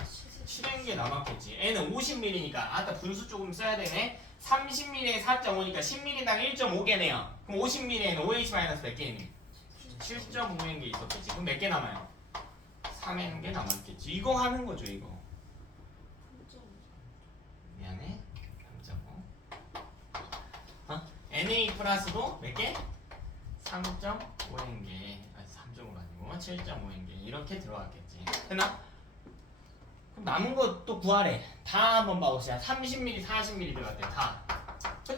7행기 남았겠지. N은 50ml니까 아따 분수 조금 써야 되네. 30ml에 4.5니까 10ml당 1.5개네요. 그럼 50ml에는 OH- 몇 개 있니? 7.5행기 있었겠지. 그럼 몇 개 남아요? 3행기 남았겠지. 이거 하는 거죠, 이거. 미안해. 3.5. Na 플러스도 몇 개? 3.5행기. 아니 3.5가 아니고 7.5행기. 이렇게 들어갔겠지. 됐나? 그럼 남은 거 또 구하래. 다 한번 봐봅시다. 30ml, 40ml 들어갔대. 다.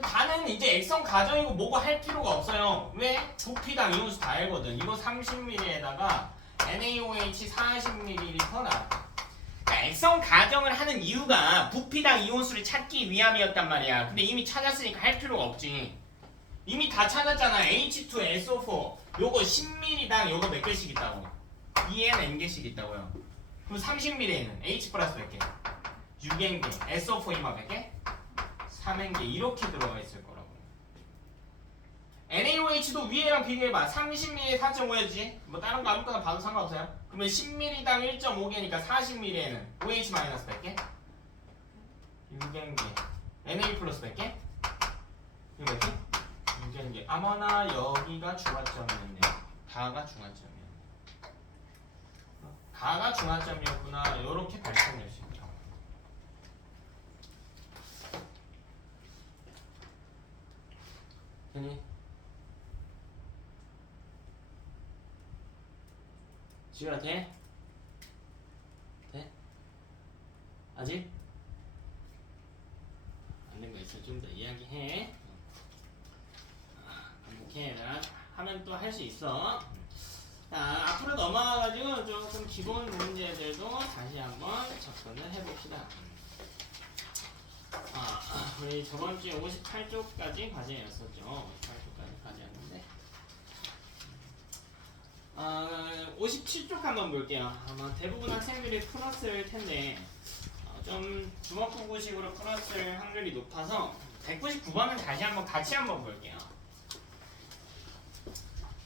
다는 이제 액성 가정이고 뭐고 할 필요가 없어요. 왜? 부피당 이온수 다 알거든. 이거 30ml에다가 NaOH 40ml 나왔다. 그러니까 액성 가정을 하는 이유가 부피당 이온수를 찾기 위함이었단 말이야. 근데 이미 찾았으니까 할 필요가 없지. 이미 다 찾았잖아. H2SO4 요거 10ml당 요거 몇 개씩 있다고? 2N N개씩 있다고요. 그럼 30ml에는 H 플러스 몇 개? 6N개. SO4 이마 몇 개? 3N개. 이렇게 들어가 있을 거라고. NaOH도 위에랑 비교해봐. 30ml에 4.5였지? 뭐 다른 거 아무거나 봐도 상관없어요. 그러면 10ml당 1.5개니까 40ml에는 OH- 몇 개? 6N개. Na 플러스 몇 개? 이거 몇 개? 6N개. 아마나 여기가 중화점이었네요. 다가 중화점이었네. 다가 중화점이었구나. 요렇게 발전될 수 있죠. 되니? 지우야 돼? 돼? 아직? 안 된 거 있어. 좀 더 이야기해. 반복해. 하면 또 할 수 있어. 자, 앞으로 넘어가가지고 조금 기본 문제들도 다시 한번 접근을 해봅시다. 우리 저번 주에 58쪽까지 과제였었죠. 58쪽까지 과제였는데 57쪽 한번 볼게요. 아마 대부분 학생들이 풀었을 텐데 좀 주먹구구식으로 풀었을 확률이 높아서 199번은 다시 한번 같이 한번 볼게요.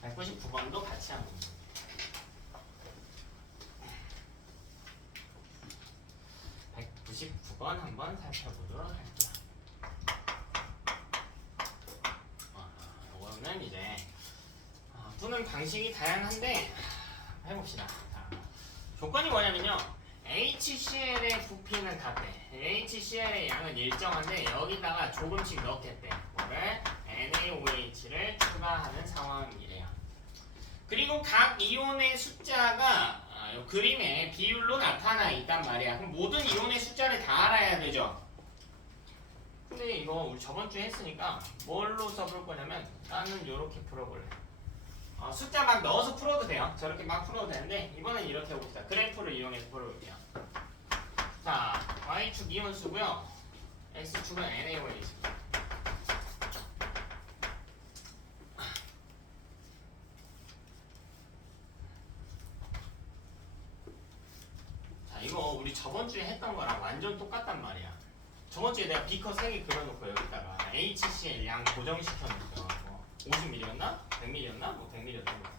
199번도 같이 한번 볼게요. 199번 한번 살펴보도록 할게요. 이거는 이제 푸는 방식이 다양한데 해봅시다. 자, 조건이 뭐냐면요. HCl의 부피는 같대. HCl의 양은 일정한데 여기다가 조금씩 넣겠대. 뭐를? NaOH를 추가하는 상황이래요. 그리고 각 이온의 숫자가 이 그림에 비율로 나타나 있단 말이야. 그럼 모든 이온의 숫자를 다 알아야 되죠. 근데 이거 우리 저번 주에 했으니까 뭘로 써볼 거냐면 나는 이렇게 풀어볼래. 숫자 막 넣어서 풀어도 돼요. 저렇게 막 풀어도 되는데 이번엔 이렇게 해봅시다. 그래프를 이용해서 풀어볼게요. 자, Y축 이온수고요. X축은 NaOH. 자, 이거 우리 저번 주에 했던 거랑 완전 똑같단 말이야. 저번 주에 내가 비커 3개 그려놓고 여기다가 HCl 양 고정시켜놓고 50ml였나? 100ml였나? 뭐 100ml였던 것 같아.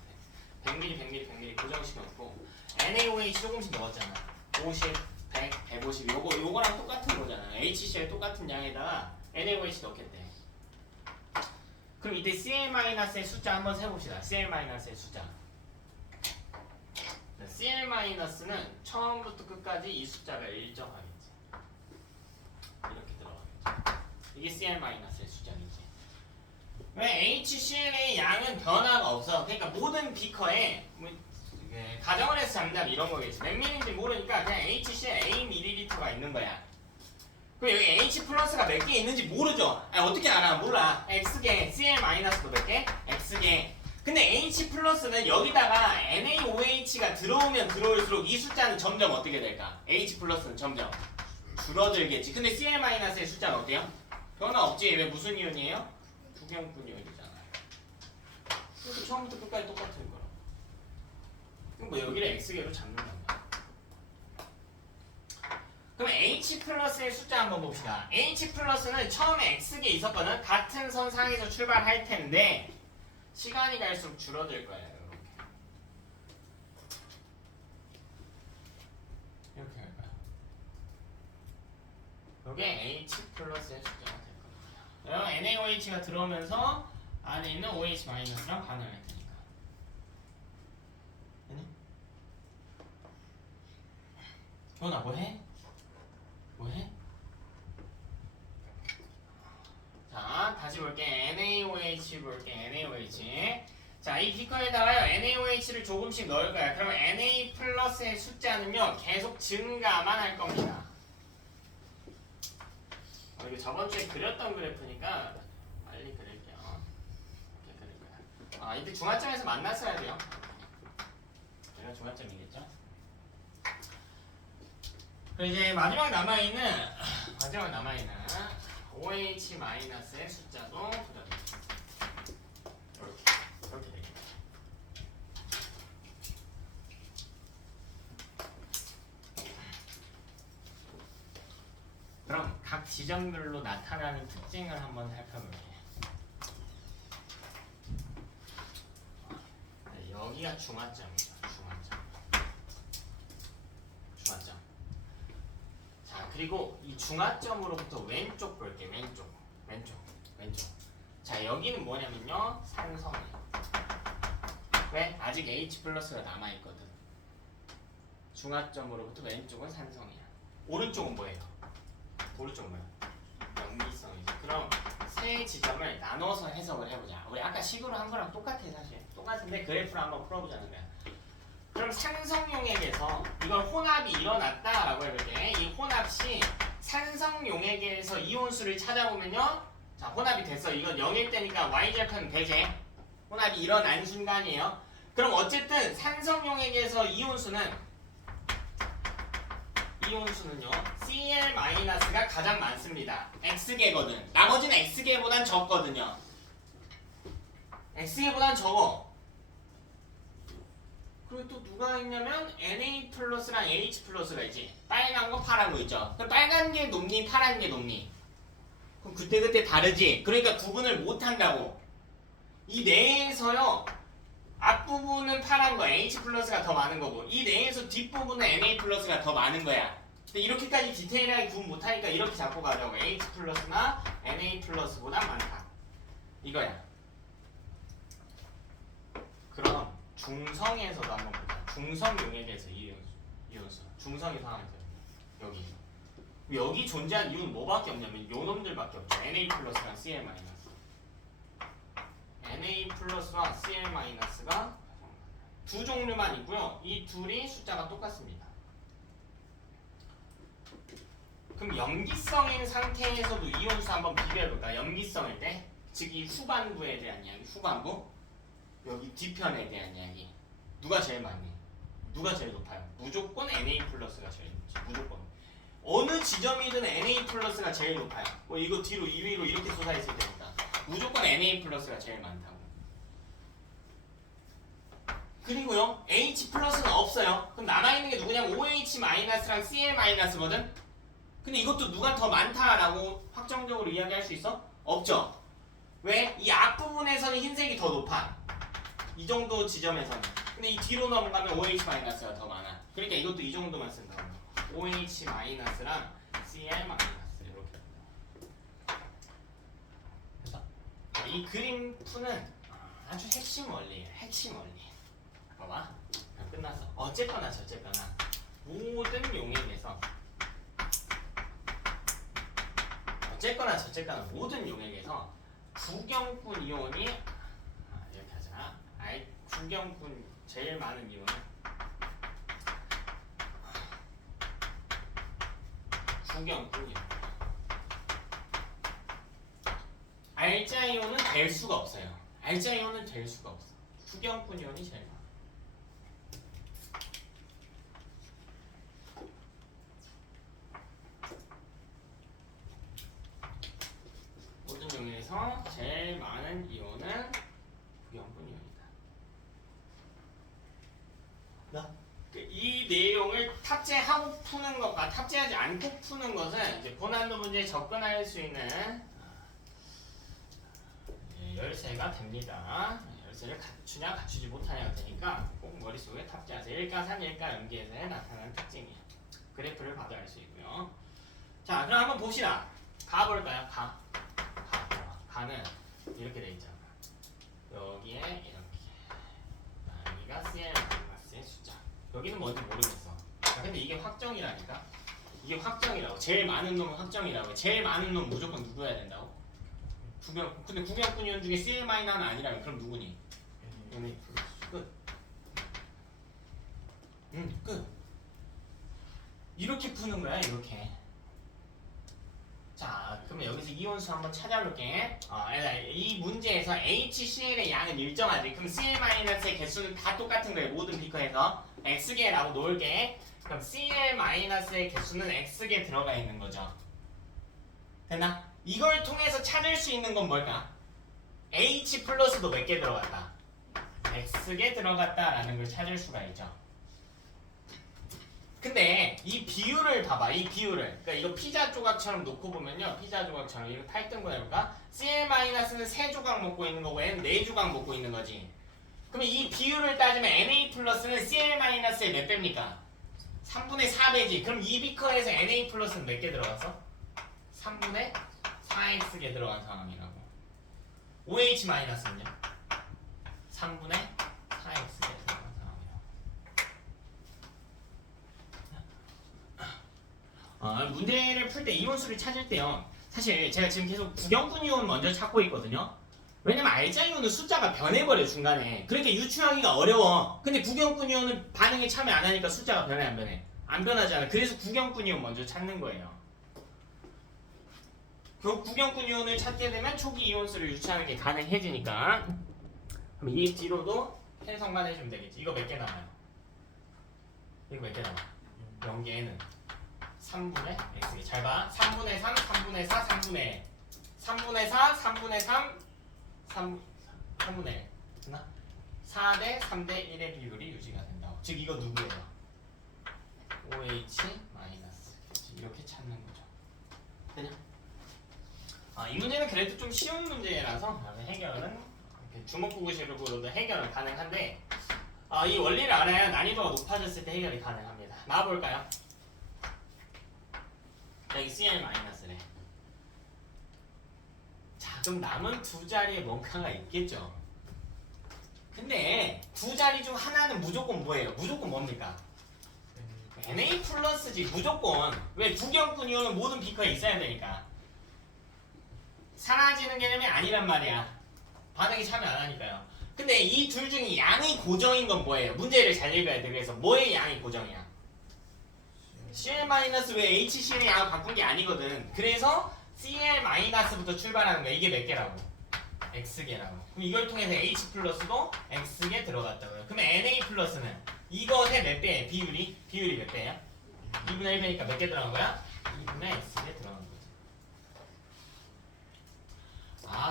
100ml, 100ml, 100ml 고정시켜놓고 NaOH 조금씩 넣었잖아. 50, 100, 150 요거랑 똑같은 거잖아. HCl 똑같은 양에다가 NaOH 넣겠대. 그럼 이때 Cl-의 숫자 한번 세봅시다. Cl-의 숫자. Cl-는 처음부터 끝까지 이 숫자가 일정하겠지. 이렇게 들어가겠지. 이게 Cl-의 숫자이지. 왜 HCl의 양은 변화가 없어. 그러니까 모든 비커에 가정을 해서 정답 이런 거겠지. 몇 밀인지 모르니까 그냥 HCl A ml가 있는 거야. 그럼 여기 H 플러스가 몇 개 있는지 모르죠. 어떻게 알아? 몰라. X개, Cl-도 몇 개? X개. 근데 H 플러스는 여기다가 NaOH가 들어오면 들어올수록 이 숫자는 점점 어떻게 될까? H 플러스는 점점 줄어들겠지. 근데 Cl-의 숫자는 어때요? 변화 없지. 왜 무슨 이온이에요? 부경분 이온이잖아요. 그래서 처음부터 끝까지 똑같은 거라. 그럼 뭐 여기를 X계로 잡는 건가? 그럼 H 플러스의 숫자 한번 봅시다. H 플러스는 처음에 X계 있었거든. 같은 선상에서 출발할 텐데 시간이 갈수록 줄어들 거예요. 이렇게 할 거야. 이게 H 플러스의 숫자가 될 거예요. NaOH가 들어오면서 안에 있는 OH-랑 반응을 할 테니까. 효나 뭐해? 뭐해? 자, 다시 볼게. NaOH 볼게. NaOH. 자, 이 비커에다가요 NaOH를 조금씩 넣을 거야. 그러면 Na 플러스의 숫자는요 계속 증가만 할 겁니다. 이거 저번 주에 그렸던 그래프니까 빨리 그릴게요. 이렇게 그릴 거야. 이때 중화점에서 만났어야 돼요. 얘가 중화점이겠죠? 그리고 이제 마지막 남아있는 OH-의 숫자도 그려드릴게요. 이렇게 되겠죠. 그럼 각 지점별로 나타나는 특징을 한번 살펴볼게요. 여기가 중화점이죠. 중화점. 자, 그리고 이 중화점으로부터 왼쪽 볼게요. 왼쪽. 자, 여기는 뭐냐면요. 산성이에요. 왜? 아직 H 플러스가 남아있거든. 중화점으로부터 왼쪽은 산성이야. 오른쪽은 뭐예요? 오른쪽은 뭐야? 염기성이죠. 그럼 세 지점을 나눠서 해석을 해보자. 우리 아까 식으로 한 거랑 똑같아 사실. 똑같은데 그래프를 한번 풀어보자는 거야. 그럼 산성용액에서 이걸 혼합이 일어났다라고 해볼게. 이 혼합시 산성용액에서 이온수를 찾아보면요. 자, 혼합이 됐어. 이건 0일 때니까 Y절편은 배제. 혼합이 일어난 순간이에요. 그럼 어쨌든 산성용액에서 이온수는요 Cl-가 가장 많습니다. X계거든. 나머지는 X계보단 적거든요. X계보단 적어. 그리고 또 누가 있냐면 Na 플러스랑 H 플러스가 있지. 빨간 거 파란 거 있죠. 그럼 빨간 게 높니 파란 게 높니? 그럼 그때 다르지. 그러니까 구분을 못 한다고. 이 내에서요 앞부분은 파란 거 H 플러스가 더 많은 거고 이 내에서 뒷부분은 Na 플러스가 더 많은 거야. 근데 이렇게까지 디테일하게 구분 못하니까 이렇게 잡고 가자고. H 플러스나 Na 플러스보다 많다. 이거야. 그럼 중성에서도 한번 보자. 중성 용액에서 이온수. 중성이 상황에서 여기 존재하는 이유는 뭐밖에 없냐면 요놈들밖에 없죠. Na 플러스랑 Cl 마이너스. Na 플러스와 Cl 마이너스가 두 종류만 있고요. 이 둘이 숫자가 똑같습니다. 그럼 염기성인 상태에서도 이온수 한번 비교해볼까? 염기성일 때, 즉 이 후반부에 대한 이야기. 후반부. 여기 뒤편에 대한 이야기. 누가 제일 많니? 누가 제일 높아요? 무조건 Na 플러스가 제일 높지. 무조건. 어느 지점이든 Na 플러스가 제일 높아요. 뭐 이거 뒤로 2위로 이렇게 쏟아있을 테니까 무조건 Na 플러스가 제일 많다고. 그리고요 H 플러스는 없어요. 그럼 남아있는 게 누구냐면 OH 마이너스랑 Cl 마이너스거든. 근데 이것도 누가 더 많다라고 확정적으로 이야기할 수 있어? 없죠. 왜? 이 앞부분에서는 흰색이 더 높아. 이 정도 지점에서는. 근데 이 뒤로 넘어가면 OH-가 더 많아. 그러니까 이것도 이 정도만 쓴다고. OH-랑 Cl- 이렇게. 그래서 이 그림 푸는 아주 핵심 원리예요. 핵심 원리. 봐봐. 끝났어. 어쨌거나 저쨌거나 모든 용액에서 모든 용액에서 구경분 이온이 이렇게 하자. 구경분 제일 많은 이온은 구경분 이온. 알자 이온은 될 수가 없어요. 알자 이온은 될 수가 없어. 구경꾼 이온이 제일 많아. 모든 종류에서 제일 많은 이온은 구경꾼 이온이다. 이 내용을 탑재하고 푸는 것과 탑재하지 않고 푸는 것은 이제 고난도 문제에 접근할 수 있는 열쇠가 됩니다. 열쇠를 갖추냐 갖추지 못하냐가 되니까 꼭 머릿속에 탑재하세요. 일가산, 일가연계에서의 나타나는 특징이에요. 그래프를 봐도 알 수 있고요. 자, 그럼 한번 봅시다. 가볼까요? 가는 이렇게 돼 있잖아. 여기에 이렇게. 여기가 CL-의 숫자. 여기는 뭔지 모르겠어. 자, 근데 이게 확정이라니까. 이게 확정이라고. 제일 많은 놈은 확정이라고. 제일 많은 놈 무조건 누구여야 된다고? 근데 구경꾼 이온 중에 CL 마이너는 아니라면 그럼 누구니? 얘네 끝. 끝. 이렇게 푸는 거야, 이렇게. 자, 그러면 여기서 이온수 한번 찾아볼게. 이 문제에서 HCl의 양은 일정하지. 그럼 Cl-의 개수는 다 똑같은 거예요. 모든 비커에서 X개라고 놓을게. 그럼 Cl-의 개수는 X개 들어가 있는 거죠. 됐나? 이걸 통해서 찾을 수 있는 건 뭘까? H 플러스도 몇 개 들어갔다? X개 들어갔다라는 걸 찾을 수가 있죠. 근데 이 비율을 봐봐. 이 비율을. 그러니까 이거 피자 조각처럼 놓고 보면요. 피자 조각처럼 이거 8등분 해볼까? CL-는 3조각 먹고 있는 거고 N 4조각 먹고 있는 거지. 그러면 이 비율을 따지면 Na 플러스는 CL-의 몇 배입니까? 3분의 4배지. 그럼 이 비커에서 Na 플러스는 몇 개 들어갔어? 3분의 4x개 들어간 상황이라고. OH-는요? 3분의 4x개 들어간 상황이라고. 문제를 풀 때 이온수를 찾을 때요. 사실 제가 지금 계속 구경꾼 이온 먼저 찾고 있거든요. 왜냐면 알짜 이온은 숫자가 변해버려 중간에. 그러니까 유추하기가 어려워. 근데 구경꾼 이온은 반응에 참여 안 하니까 숫자가 변해 안 변해? 안 변하잖아. 그래서 구경꾼 이온 먼저 찾는 거예요. 그 구경꾼 이온을 찾게 되면 초기 이온수를 유추하는 게 가능해지니까. 그럼 이 뒤로도 해석만 해주면 되겠지. 이거 몇 개 남아요? 이거 몇 개 남아? 0개는 3분의 x개. 잘 봐. 3분의 3, 3분의 4, 3분의 1. 3분의 4, 3분의 3, 3분의 1. 됐나? 4대 3대 1의 비율이 유지가 된다고. 즉 이거 누구예요? OH 마이너스. 이렇게 찾는 거죠. 되냐? 이 문제는 그래도 좀 쉬운 문제라서 해결은 주먹구구식으로도 해결은 가능한데 이 원리를 알아야 난이도가 높아졌을 때 해결이 가능합니다. 나와볼까요? 여기 CL-래. 자, 그럼 남은 두 자리에 뭔가가 있겠죠. 근데 두 자리 중 하나는 무조건 뭐예요? 무조건 뭡니까? Na 플러스지 무조건. 왜? 구경꾼 이온은 모든 비커에 있어야 되니까. 사라지는 개념이 아니란 말이야. 반응이 참여 안 하니까요. 근데 이 둘 중에 양이 고정인 건 뭐예요? 문제를 잘 읽어야 돼. 그래서 뭐의 양이 고정이야? CL- 왜 HCl의 양을 바꾼 게 아니거든. 그래서 CL-부터 출발하는 거야. 이게 몇 개라고? X개라고. 그럼 이걸 통해서 H 플러스도 X개 들어갔다고요. 그러면 Na 플러스는 이것의 몇 배예요? 비율이 몇 배예요? 2분의 1배니까 몇 개 들어간 거야? 2분의 X개 들어간 거지.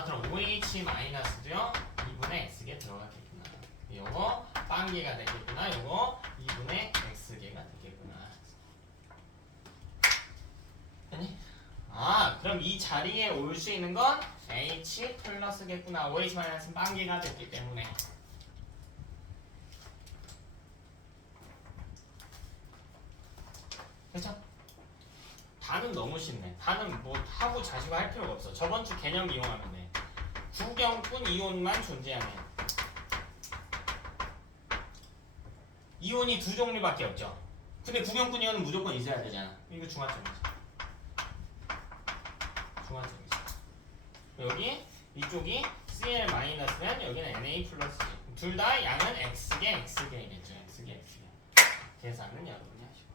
그럼 OH-도요 2분의 X개 들어갔겠구나. 요거 빵개가 되겠구나. 요거 2분의 X개가 되겠구나. 됐니? 그럼 이 자리에 올 수 있는 건 H 플러스겠구나. OH-는 빵개가 됐기 때문에. 그렇죠? 다는 너무 쉽네. 다는 뭐 하고 자시고 할 필요가 없어. 저번 주 개념 이용하면 돼. 구경꾼 이온만 존재하면 이온이 두 종류밖에 없죠. 근데 구경꾼 이온은 무조건 있어야 되잖아. 이거 중화점이지. 중화점이지. 여기 이쪽이 CL-면 여기는 Na 플러스지. 둘 다 양은 X개겠죠. X개. 계산은 여러분이 하시고.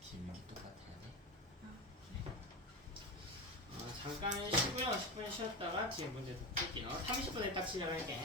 기울기 똑같아야 돼. 잠깐 쉬고요. 10분 쉬었다가 뒤에 문제 더 풀게요. 30분에 딱 시작할게.